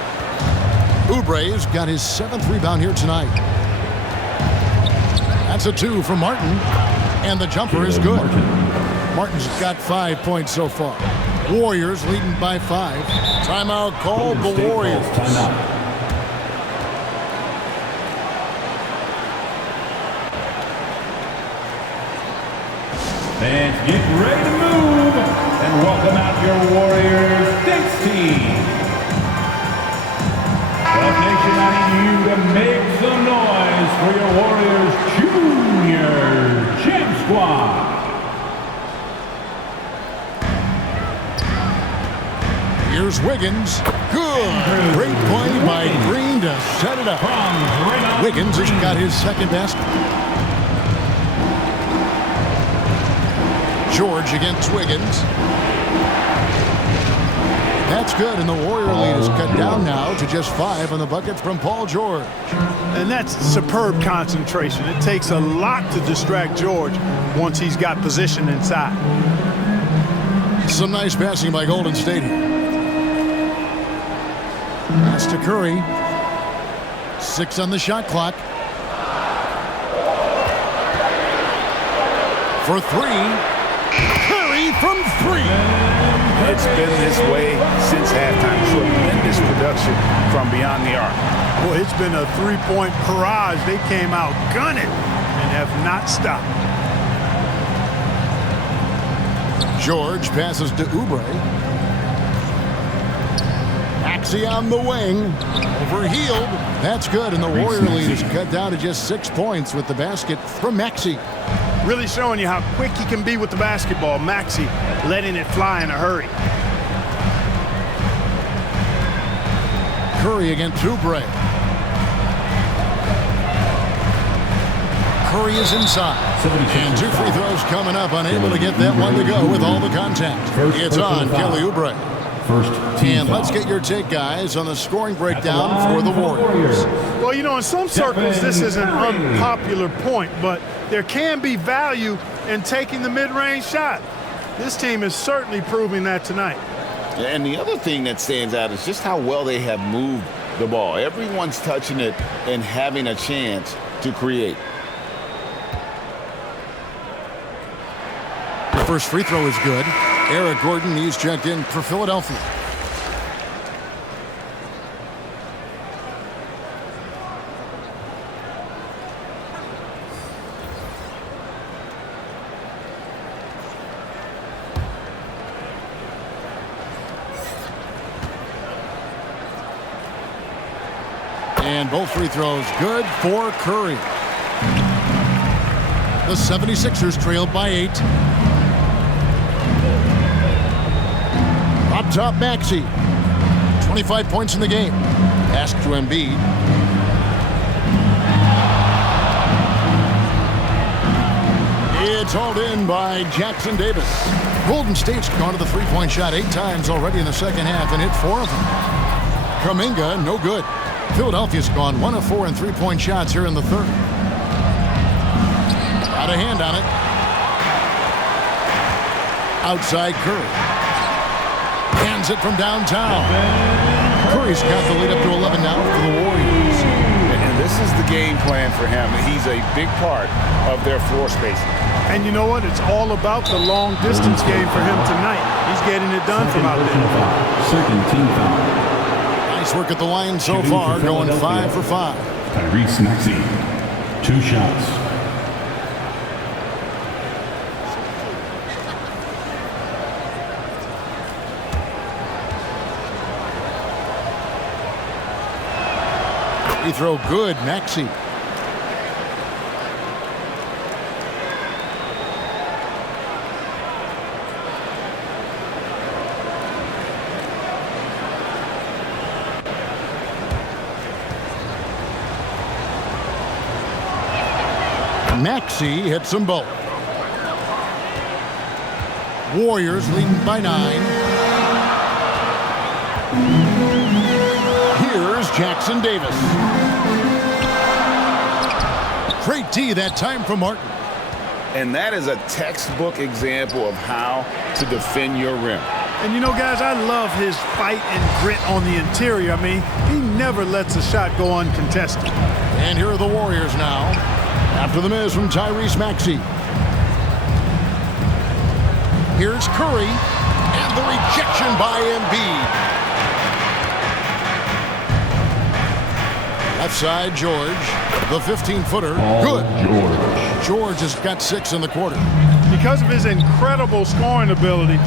Oubre's got his 7th rebound here tonight. That's a 2 from Martin. And the jumper is good. Martin's got 5 points so far. Warriors leading by 5. Timeout called the Warriors. Fans, get ready to move and welcome out your Warriors Thanks team. The nation wanting you to make some noise for your Warriors Junior Champ Squad. Here's Wiggins. Good. Great play by Green to set it up. Wiggins has got his 2nd basket. George against Wiggins. That's good, and the Warrior lead is cut down now to just 5 on the bucket from Paul George. And that's superb concentration. It takes a lot to distract George once he's got position inside. Some nice passing by Golden State here. Pass to Curry. 6 on the shot clock. For 3. Curry from 3. It's been this way since halftime. Tremendous production from beyond the arc. Boy, it's been a 3-point barrage. They came out gunning and have not stopped. George passes to Oubre. Maxey on the wing. Over Hield. That's good, and the Warrior lead is cut down to just 6 points with the basket from Maxey. Really showing you how quick he can be with the basketball. Maxey letting it fly in a hurry. Curry against Oubre. Curry is inside. And 2 free throws coming up, unable to get that one to go with all the contact. It's on Kelly Oubre. And let's get your take, guys, on the scoring breakdown for the Warriors. Well, you know, in some circles, this is an unpopular point, but there can be value in taking the mid-range shot. This team is certainly proving that tonight. And the other thing that stands out is just how well they have moved the ball. Everyone's touching it and having a chance to create. The first free throw is good. Eric Gordon, he's checked in for Philadelphia. And both free throws good for Curry. The 76ers trailed by 8. Up top, Maxey. 25 points in the game. Pass to Embiid. It's hauled in by Jackson Davis. Golden State's gone to the three-point shot 8 times already in the second half and hit 4 of them. Kuminga, no good. Philadelphia's gone 1 of 4 in three-point shots here in the third. Got a hand on it. Outside Curry. Hands it from downtown. Curry's got the lead up to 11 now for the Warriors. And this is the game plan for him. He's a big part of their floor spacing. And you know what? It's all about the long distance game for him tonight. He's getting it done from out there. Second team foul. Nice work at the line so far, going 5 for 5. Tyrese Maxey, 2 shots. Free throw good, Maxey. Maxey hits them both. Warriors leading by 9. Here's Jackson Davis. Great D that time from Martin. And that is a textbook example of how to defend your rim. And you know, guys, I love his fight and grit on the interior. I mean, he never lets a shot go uncontested. And here are the Warriors now. After the miss from Tyrese Maxey. Here's Curry. And the rejection by Embiid. Left side, George. The 15-footer. Good. George has got 6 in the quarter. Because of his incredible scoring ability,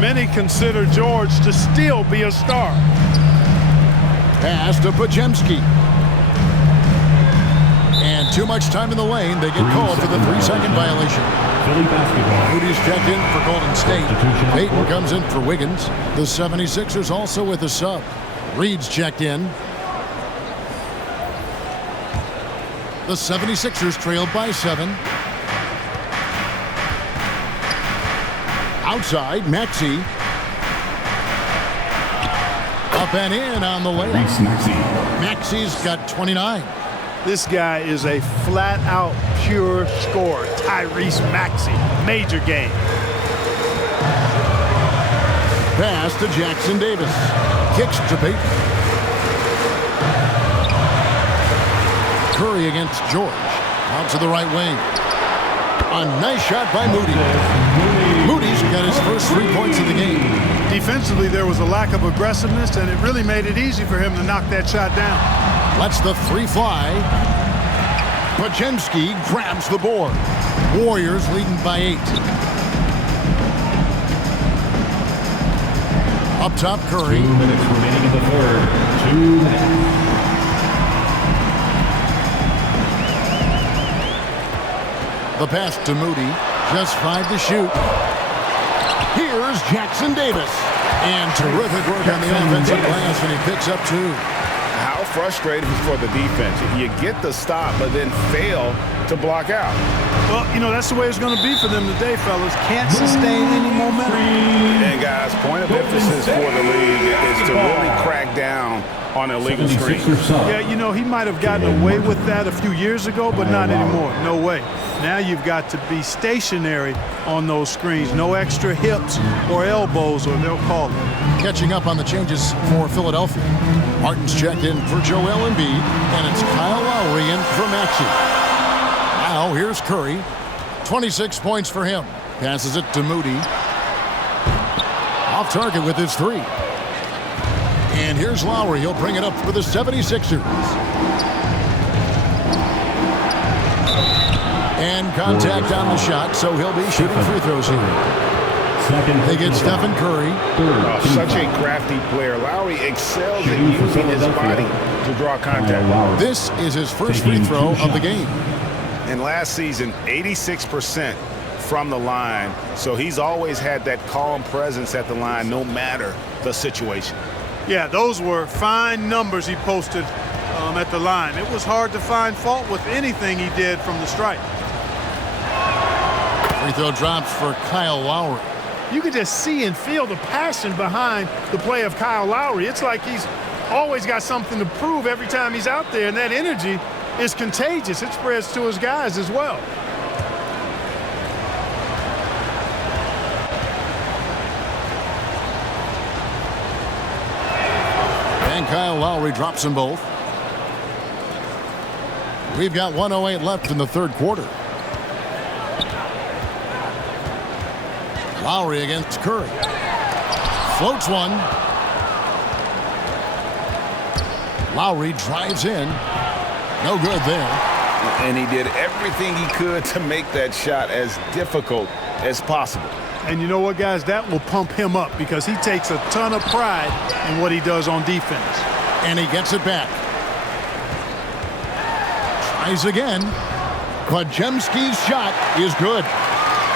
many consider George to still be a star. Pass to Podziemski. And too much time in the lane. They get called for the 3-second violation. Philly basketball. Moody's checked in for Golden State. Payton comes in for Wiggins. The 76ers also with a sub. Reed's checked in. The 76ers trailed by 7. Outside, Maxey. Up and in on the layup. Maxey's got 29. This guy is a flat-out pure scorer. Tyrese Maxey, major game. Pass to Jackson Davis. Kicks to Payton. Curry against George. Out to the right wing. A nice shot by Moody. Moody's got his first 3 points of the game. Defensively, there was a lack of aggressiveness, and it really made it easy for him to knock that shot down. Lets the 3 fly. Podziemski grabs the board. Warriors leading by 8. Up top, Curry. 2 minutes remaining in the third. 2 minutes. The pass to Moody. Just 5 to shoot. Here's Jackson Davis. And terrific work on the offensive glass, and he picks up 2. frustrating for the defense. You get the stop, but then fail to block out. Well, you know, that's the way it's going to be for them today, fellas. Can't sustain any momentum. And, guys, point of emphasis for the league is to really crack down on illegal screens. Yeah, you know, he might have gotten away with that a few years ago, but not anymore. No way. Now you've got to be stationary on those screens. No extra hips or elbows, or they'll call it. Catching up on the changes for Philadelphia. Martin's checked in for Joel Embiid, and it's Kyle Lowry in for Maxey. Now here's Curry. 26 points for him. Passes it to Moody. Off target with his three. And here's Lowry. He'll bring it up for the 76ers. And contact on the shot, so he'll be shooting free throws here. They get Stephen Curry. Such a crafty player. Lowry excels at using his body to draw contact. This is his first free throw of the game. And last season, 86% from the line. So he's always had that calm presence at the line no matter the situation. Yeah, those were fine numbers he posted at the line. It was hard to find fault with anything he did from the stripe. Free throw drops for Kyle Lowry. You can just see and feel the passion behind the play of Kyle Lowry. It's like he's always got something to prove every time he's out there, and that energy is contagious. It spreads to his guys as well. And Kyle Lowry drops them both. We've got 1:08 left in the third quarter. Lowry against Curry. Floats one. Lowry drives in. No good there. And he did everything he could to make that shot as difficult as possible. And you know what, guys? That will pump him up because he takes a ton of pride in what he does on defense. And he gets it back. Tries again. Podziemski's shot is good.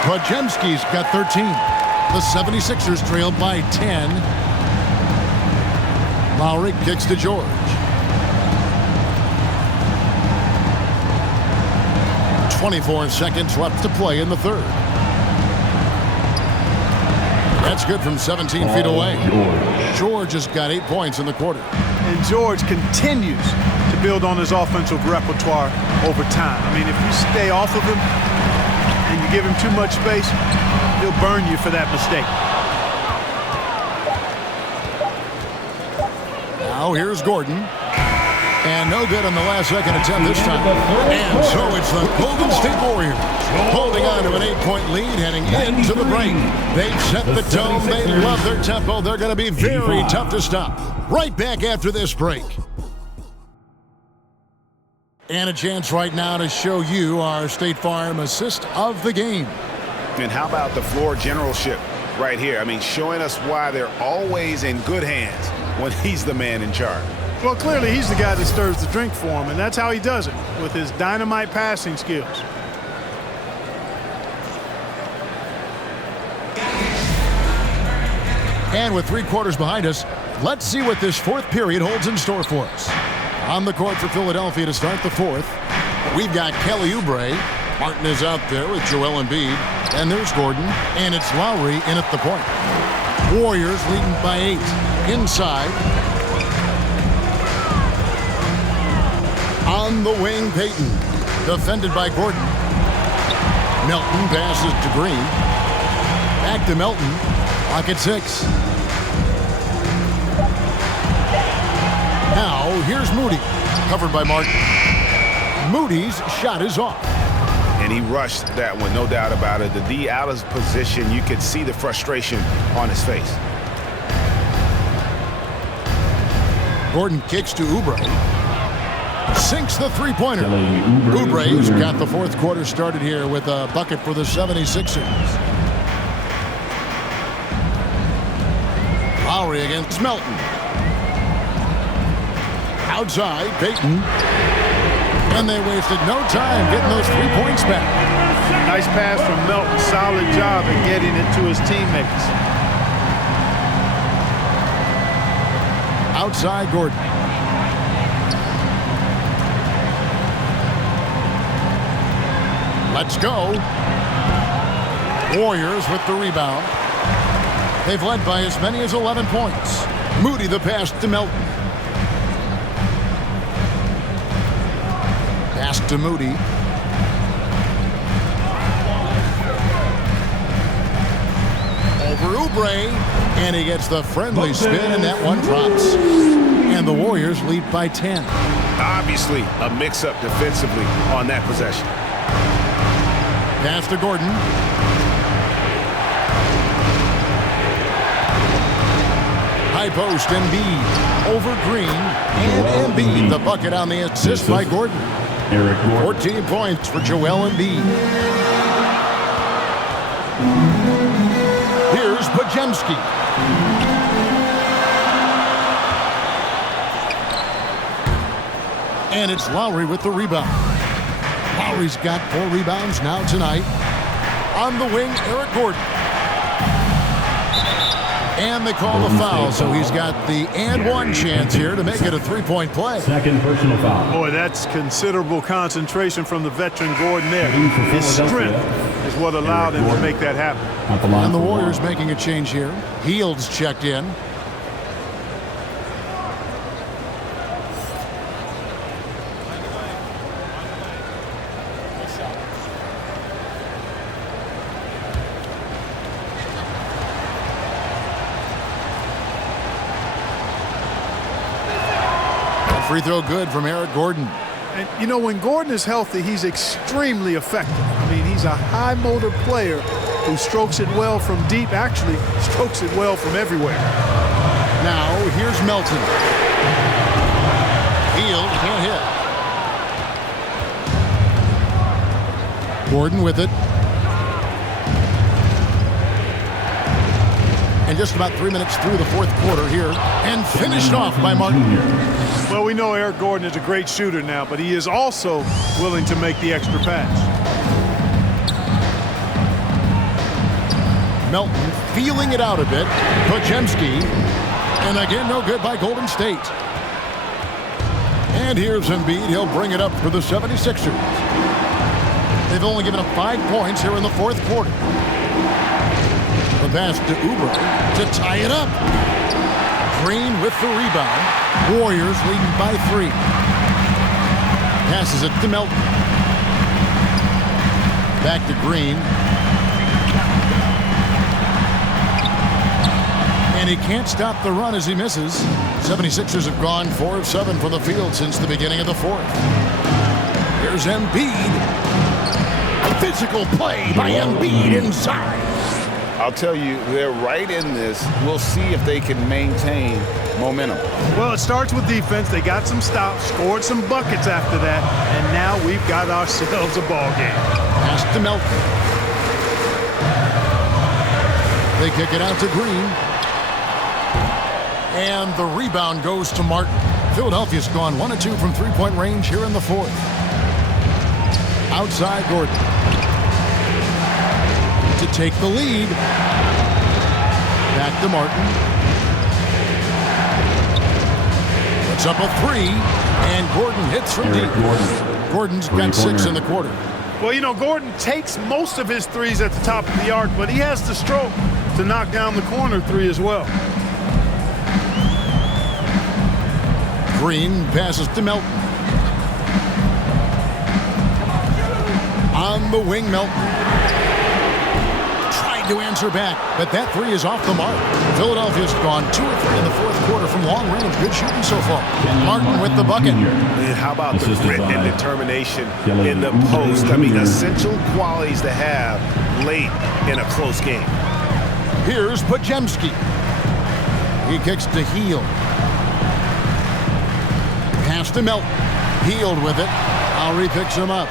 Podziemski's got 13. The 76ers trailed by 10. Lowry kicks to George. 24 seconds left to play in the third. That's good from 17 feet away. George has got 8 points in the quarter. And George continues to build on his offensive repertoire over time. I mean, if you stay off of him and you give him too much space, he'll burn you for that mistake. Now here's Gordon. And no good on the last second attempt this time. And so it's the Golden State Warriors holding on to an 8-point lead heading into the break. They've set the tone. They love their tempo. They're going to be very tough to stop. Right back after this break. And a chance right now to show you our State Farm assist of the game. And how about the floor generalship right here? I mean, showing us why they're always in good hands when he's the man in charge. Well, clearly he's the guy that stirs the drink for him, and that's how he does it, with his dynamite passing skills. And with 3 quarters behind us, let's see what this fourth period holds in store for us. On the court for Philadelphia to start the fourth, we've got Kelly Oubre. Martin is out there with Joel Embiid. And there's Gordon, and it's Lowry in at the point. Warriors leading by 8. Inside. On the wing, Payton. Defended by Gordon. Melton passes to Green. Back to Melton. Clock at 6. Now, here's Moody. Covered by Martin. Moody's shot is off. And he rushed that one, no doubt about it. The D out of position, you could see the frustration on his face. Gordon kicks to Oubre. Sinks the three-pointer. Oubre's got the fourth quarter started here with a bucket for the 76ers. Lowry against Melton. Outside, Payton. And they wasted no time getting those 3 points back. Nice pass from Melton. Solid job in getting it to his teammates. Outside, Gordon. Let's go. Warriors with the rebound. They've led by as many as 11 points. Moody the pass to Melton. Pass to Moody. Over Oubre. And he gets the friendly spin, and that one drops. And the Warriors lead by 10. Obviously, a mix-up defensively on that possession. Pass to Gordon. High post, Embiid over Green, and Embiid the bucket on the assist by Gordon. 14 points for Joel Embiid. Here's Bajemski. And it's Lowry with the rebound. Lowry's got 4 rebounds now tonight. On the wing, Eric Gordon. And they call the foul, so he's got the and one chance here to make it a 3-point play. Second personal foul. Boy, that's considerable concentration from the veteran Gordon there. His strength is what allowed him to make that happen. And the Warriors making a change here. Hield's checked in. Free throw good from Eric Gordon. And, you know, when Gordon is healthy, he's extremely effective. I mean, he's a high motor player who strokes it well from deep, actually strokes it well from everywhere. Now, here's Melton. Hield can't hit. Gordon with it. And just about 3 minutes through the fourth quarter here. And finished off by Martin. Well, we know Eric Gordon is a great shooter now, but he is also willing to make the extra pass. Melton feeling it out a bit. Bajemski. And again, no good by Golden State. And here's Embiid. He'll bring it up for the 76ers. They've only given up 5 points here in the fourth quarter. The pass to Oubre to tie it up. Green with the rebound. Warriors leading by 3. Passes it to Melton. Back to Green. And he can't stop the run as he misses. 76ers have gone 4 of 7 from the field since the beginning of the fourth. Here's Embiid. A physical play by Embiid inside. I'll tell you, they're right in this. We'll see if they can maintain momentum. Well, it starts with defense. They got some stops, scored some buckets after that, and now we've got ourselves a ball game. Pass to Melton. They kick it out to Green. And the rebound goes to Martin. Philadelphia's gone 1 of 2 from three-point range here in the fourth. Outside Gordon. To take the lead. Back to Martin. Puts up a 3, and Gordon hits from deep. Gordon's got 6 in the quarter. Well, you know, Gordon takes most of his threes at the top of the arc, but he has the stroke to knock down the corner 3 as well. Green passes to Melton. On the wing, Melton. To answer back, but that 3 is off the mark. Philadelphia's gone 2 of 3 in the fourth quarter from long range. Good shooting so far. Martin with the bucket. And how about the grit and determination in the post? I mean, essential qualities to have late in a close game. Here's Bajemski. He kicks to Hield. Pass to Melton. Hield with it. Lowry picks him up.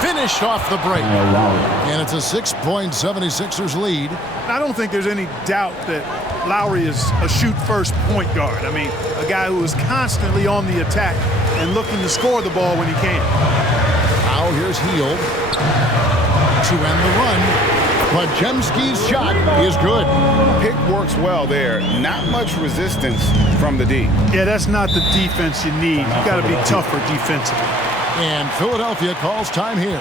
Finished off the break. And it's a 6-point 76ers lead. I don't think there's any doubt that Lowry is a shoot-first point guard. I mean, a guy who is constantly on the attack and looking to score the ball when he can. Now here's Hield to end the run. Bajemski's shot is good. Pick works well there. Not much resistance from the D. Yeah, that's not the defense you need. You got to be tougher defensively. And Philadelphia calls time here.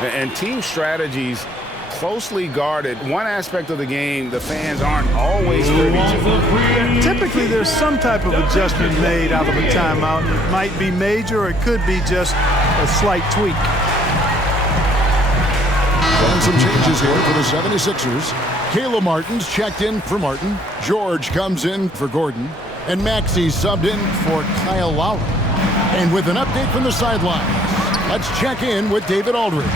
And team strategies closely guarded. One aspect of the game the fans aren't always privy to. Typically, there's some type of adjustment made out of a timeout. It might be major, or it could be just a slight tweak. And some changes here for the 76ers. Caleb Martin's checked in for Martin. George comes in for Gordon. And Maxey subbed in for Kyle Lowry. And with an update from the sidelines, let's check in with David Aldridge.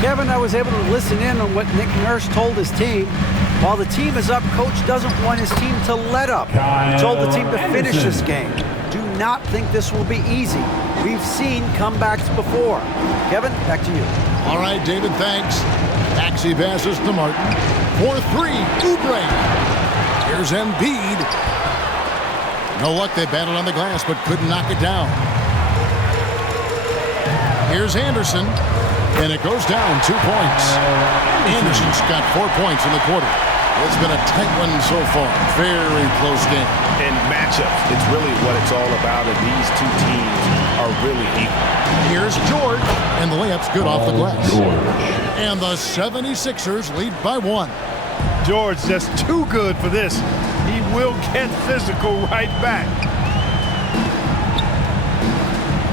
Kevin, I was able to listen in on what Nick Nurse told his team. While the team is up, Coach doesn't want his team to let up. He told the team to finish this game. Do not think this will be easy. We've seen comebacks before. Kevin, back to you. All right, David, thanks. Maxey passes to Martin. 4-3, Oubre. Here's Embiid. No luck, they battled on the glass, but couldn't knock it down. Here's Anderson. And it goes down 2 points. Anderson's got 4 points in the quarter. It's been a tight one so far. Very close game. In matchups, it's really what it's all about, and these two teams are really equal. Here's George, and the layup's good off the glass. And the 76ers lead by 1. George just too good for this. He will get physical right back.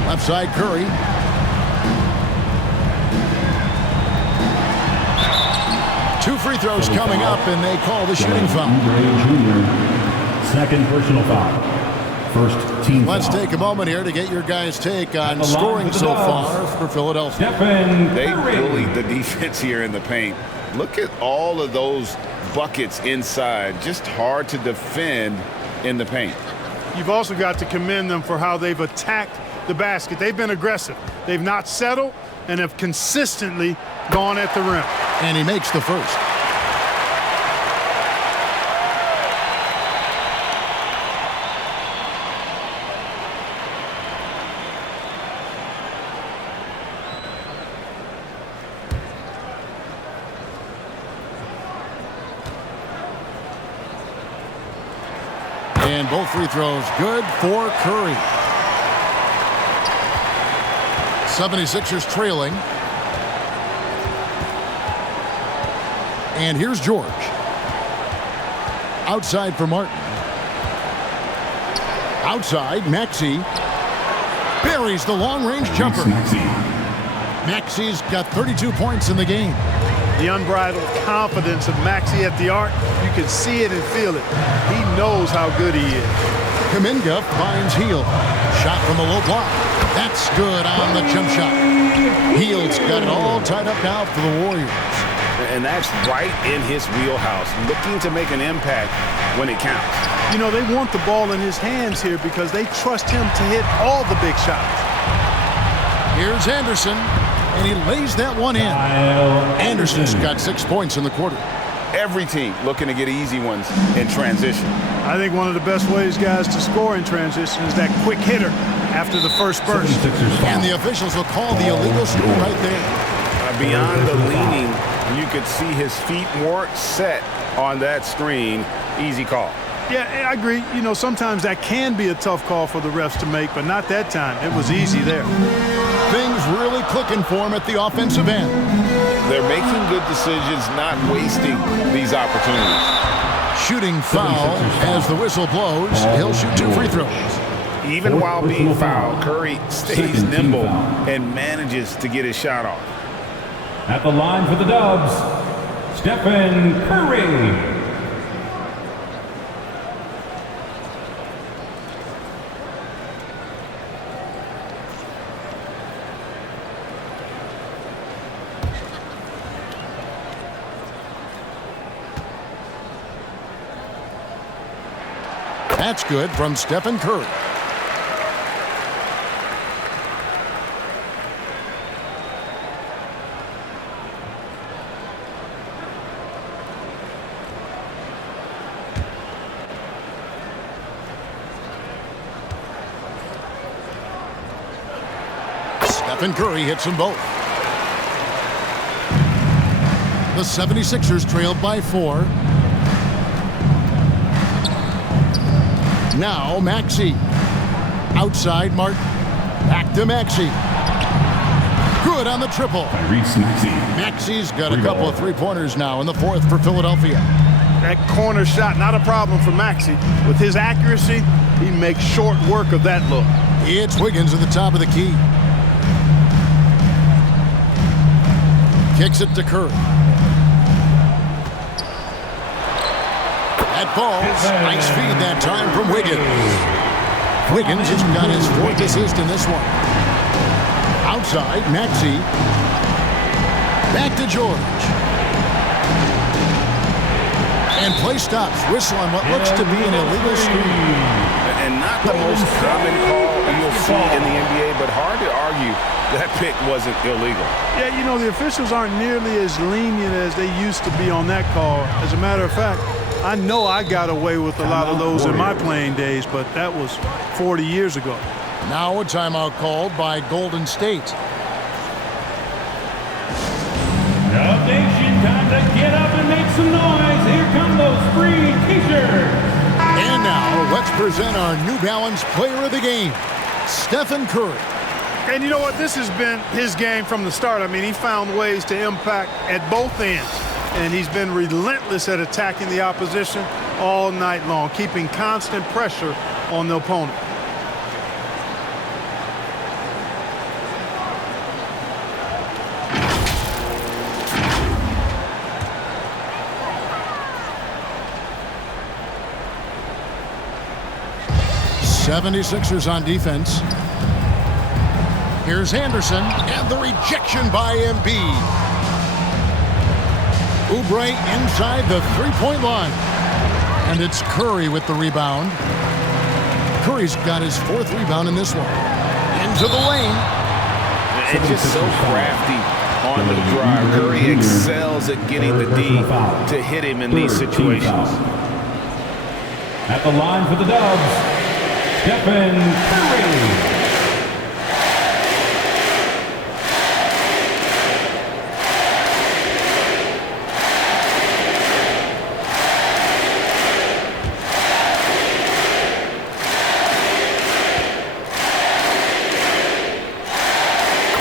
Left side, Curry. Two free throws coming up, and they call the shooting foul. Second personal foul. First team Let's foul. take a moment here to get your guys' take on scoring so far for Philadelphia. They bullied the defense here in the paint. Look at all of those buckets inside. Just hard to defend in the paint. You've also got to commend them for how they've attacked the basket. They've been aggressive. They've not settled and have consistently gone at the rim. And he makes the first. And both free throws good for Curry. 76ers trailing. And here's George. Outside for Martin. Outside, Maxey buries the long-range jumper. Maxey's got 32 points in the game. The unbridled confidence of Maxey at the arc, you can see it and feel it. He knows how good he is. Kuminga finds Hield. Shot from the low block. That's good on the jump shot. Hield's got it all tied up now for the Warriors. And that's right in his wheelhouse, looking to make an impact when it counts. You know, they want the ball in his hands here because they trust him to hit all the big shots. Here's Anderson, and he lays that one in. Anderson's got 6 points in the quarter. Every team looking to get easy ones in transition. I think one of the best ways, guys, to score in transition is that quick hitter after the first burst. And the officials will call the illegal screen right there. Beyond the leaning, you could see his feet more set on that screen. Easy call. Yeah, I agree. You know, sometimes that can be a tough call for the refs to make, but not that time. It was easy there. Things really clicking for him at the offensive end. They're making good decisions, not wasting these opportunities. Shooting foul as the whistle blows. He'll shoot 2 free throws. Even while being fouled, Curry stays nimble and manages to get his shot off. At the line for the Dubs, Stephen Curry. That's good from Stephen Curry. Stephen Curry hits them both. The 76ers trailed by 4. Now Maxey. Outside Martin. Back to Maxey. Good on the triple. Maxi's got a couple of three-pointers now in the fourth for Philadelphia. That corner shot, not a problem for Maxey. With his accuracy, he makes short work of that look. It's Wiggins at the top of the key. Kicks it to Curry. That falls. Nice feed that time from Wiggins. Wiggins has got his fourth assist in this one. Outside, Maxey. Back to George. And play stops. Whistle on what looks to be an illegal screen. And not the most common call you'll see in the NBA, but hard to argue that pick wasn't illegal. Yeah, you know, the officials aren't nearly as lenient as they used to be on that call. As a matter of fact, I know I got away with a lot of those in my playing days, but that was 40 years ago. Now a timeout called by Golden State. Now, nation, time to get up and make some noise. Here come those free T-shirts. And now, let's present our New Balance Player of the Game, Stephen Curry. And you know what? This has been his game from the start. I mean, he found ways to impact at both ends. And he's been relentless at attacking the opposition all night long, keeping constant pressure on the opponent. '76ers on defense. Here's Anderson, and the rejection by Embiid. Oubre inside the three-point line. And it's Curry with the rebound. Curry's got his fourth rebound in this one. Into the lane. It's just so crafty on the drive. Curry excels at getting the D to hit him in these situations. At the line for the Dubs, Stephen Curry.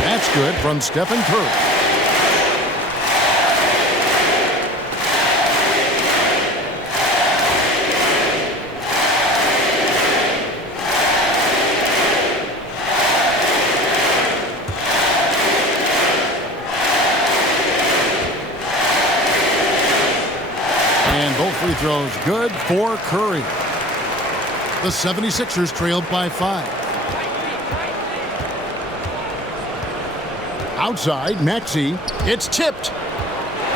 That's good from Stephen Curry. And both free throws good for Curry. The 76ers trailed by 5. Outside, Maxey. It's tipped.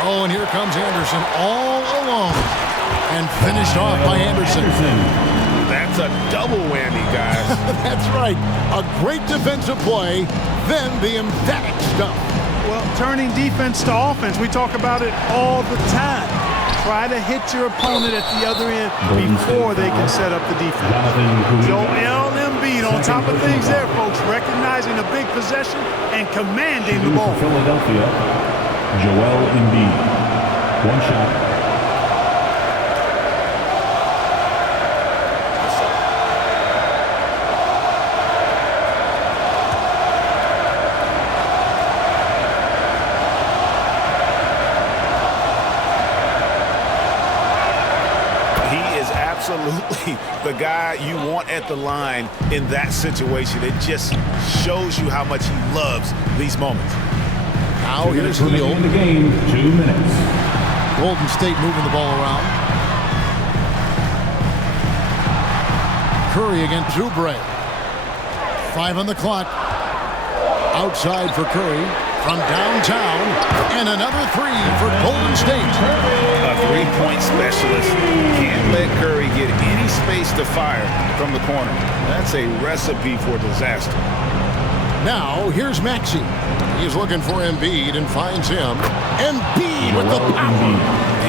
Oh, and here comes Anderson all alone. And finished off by Anderson. That's a double whammy, guys. That's right. A great defensive play, then the emphatic stuff. Well, turning defense to offense, we talk about it all the time. Try to hit your opponent at the other end before they can set up the defense. Joel Embiid on top of things there, folks, recognizing a big possession and commanding the ball. Philadelphia, Joel Embiid. One shot. Absolutely the guy you want at the line in that situation. It just shows you how much he loves these moments. Now here's Hield. In the game, 2 minutes. Golden State moving the ball around. Curry against Oubre. 5 on the clock. Outside for Curry from downtown. And another three for Golden State. A three-point specialist can't let Curry get any space to fire from the corner. That's a recipe for disaster. Now, here's Maxey. He's looking for Embiid and finds him. Embiid with the power.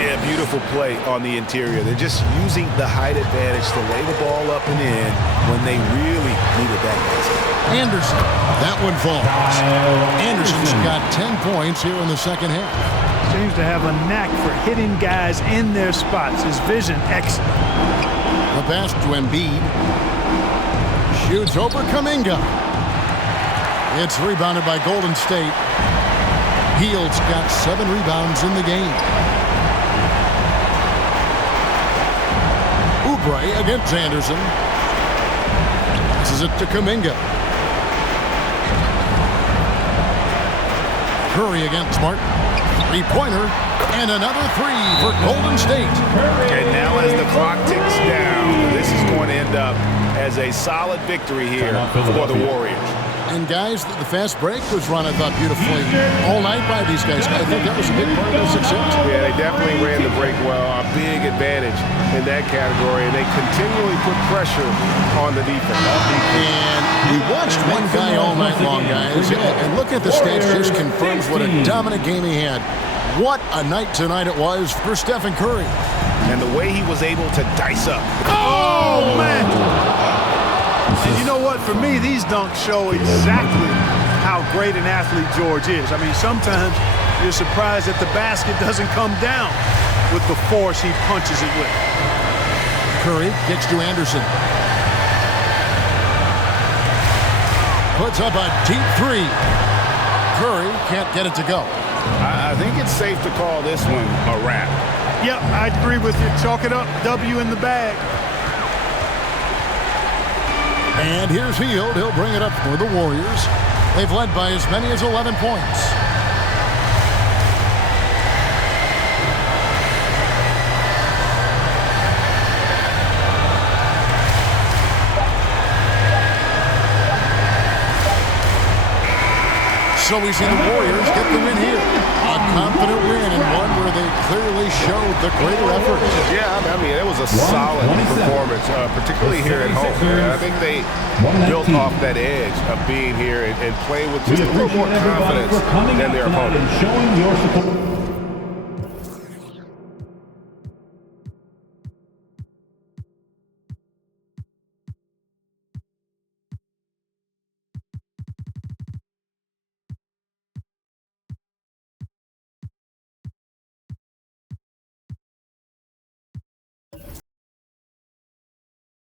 Yeah, beautiful play on the interior. They're just using the height advantage to lay the ball up and in when they really needed that basket. Anderson. That one falls. Anderson's got 10 points here in the second half. Seems to have a knack for hitting guys in their spots. His vision excellent. The pass to Embiid. Shoots over Kuminga. It's rebounded by Golden State. Hield's got 7 rebounds in the game. Oubre against Anderson. Passes it to Kuminga. Curry against Martin. Three-pointer. And another 3 for Golden State. And now as the clock ticks down, this is going to end up as a solid victory here for the Warriors. And guys, the fast break was run, I thought, beautifully all night by these guys. I think that was a big part of their success. Yeah, they definitely ran the break well. A big advantage in that category. And they continually put pressure on the defense. And we watched one guy all night long, guys. And look at the stats, just confirms what a dominant game he had. What a night tonight it was for Stephen Curry. And the way he was able to dice up. Oh, man. And you know what? For me, these dunks show exactly how great an athlete George is. I mean, sometimes you're surprised that the basket doesn't come down with the force he punches it with. Curry gets to Anderson. Puts up a deep 3. Curry can't get it to go. I think it's safe to call this one a wrap. Yep, I agree with you. Chalk it up. W in the bag. And here's Hield. He'll bring it up for the Warriors. They've led by as many as 11 points. So we see the Warriors get the win here. A confident win and one where they clearly showed the greater effort. Yeah, I mean, it was a solid performance, particularly here at home. I think they built off that edge of being here and playing with just a little more confidence than their opponent.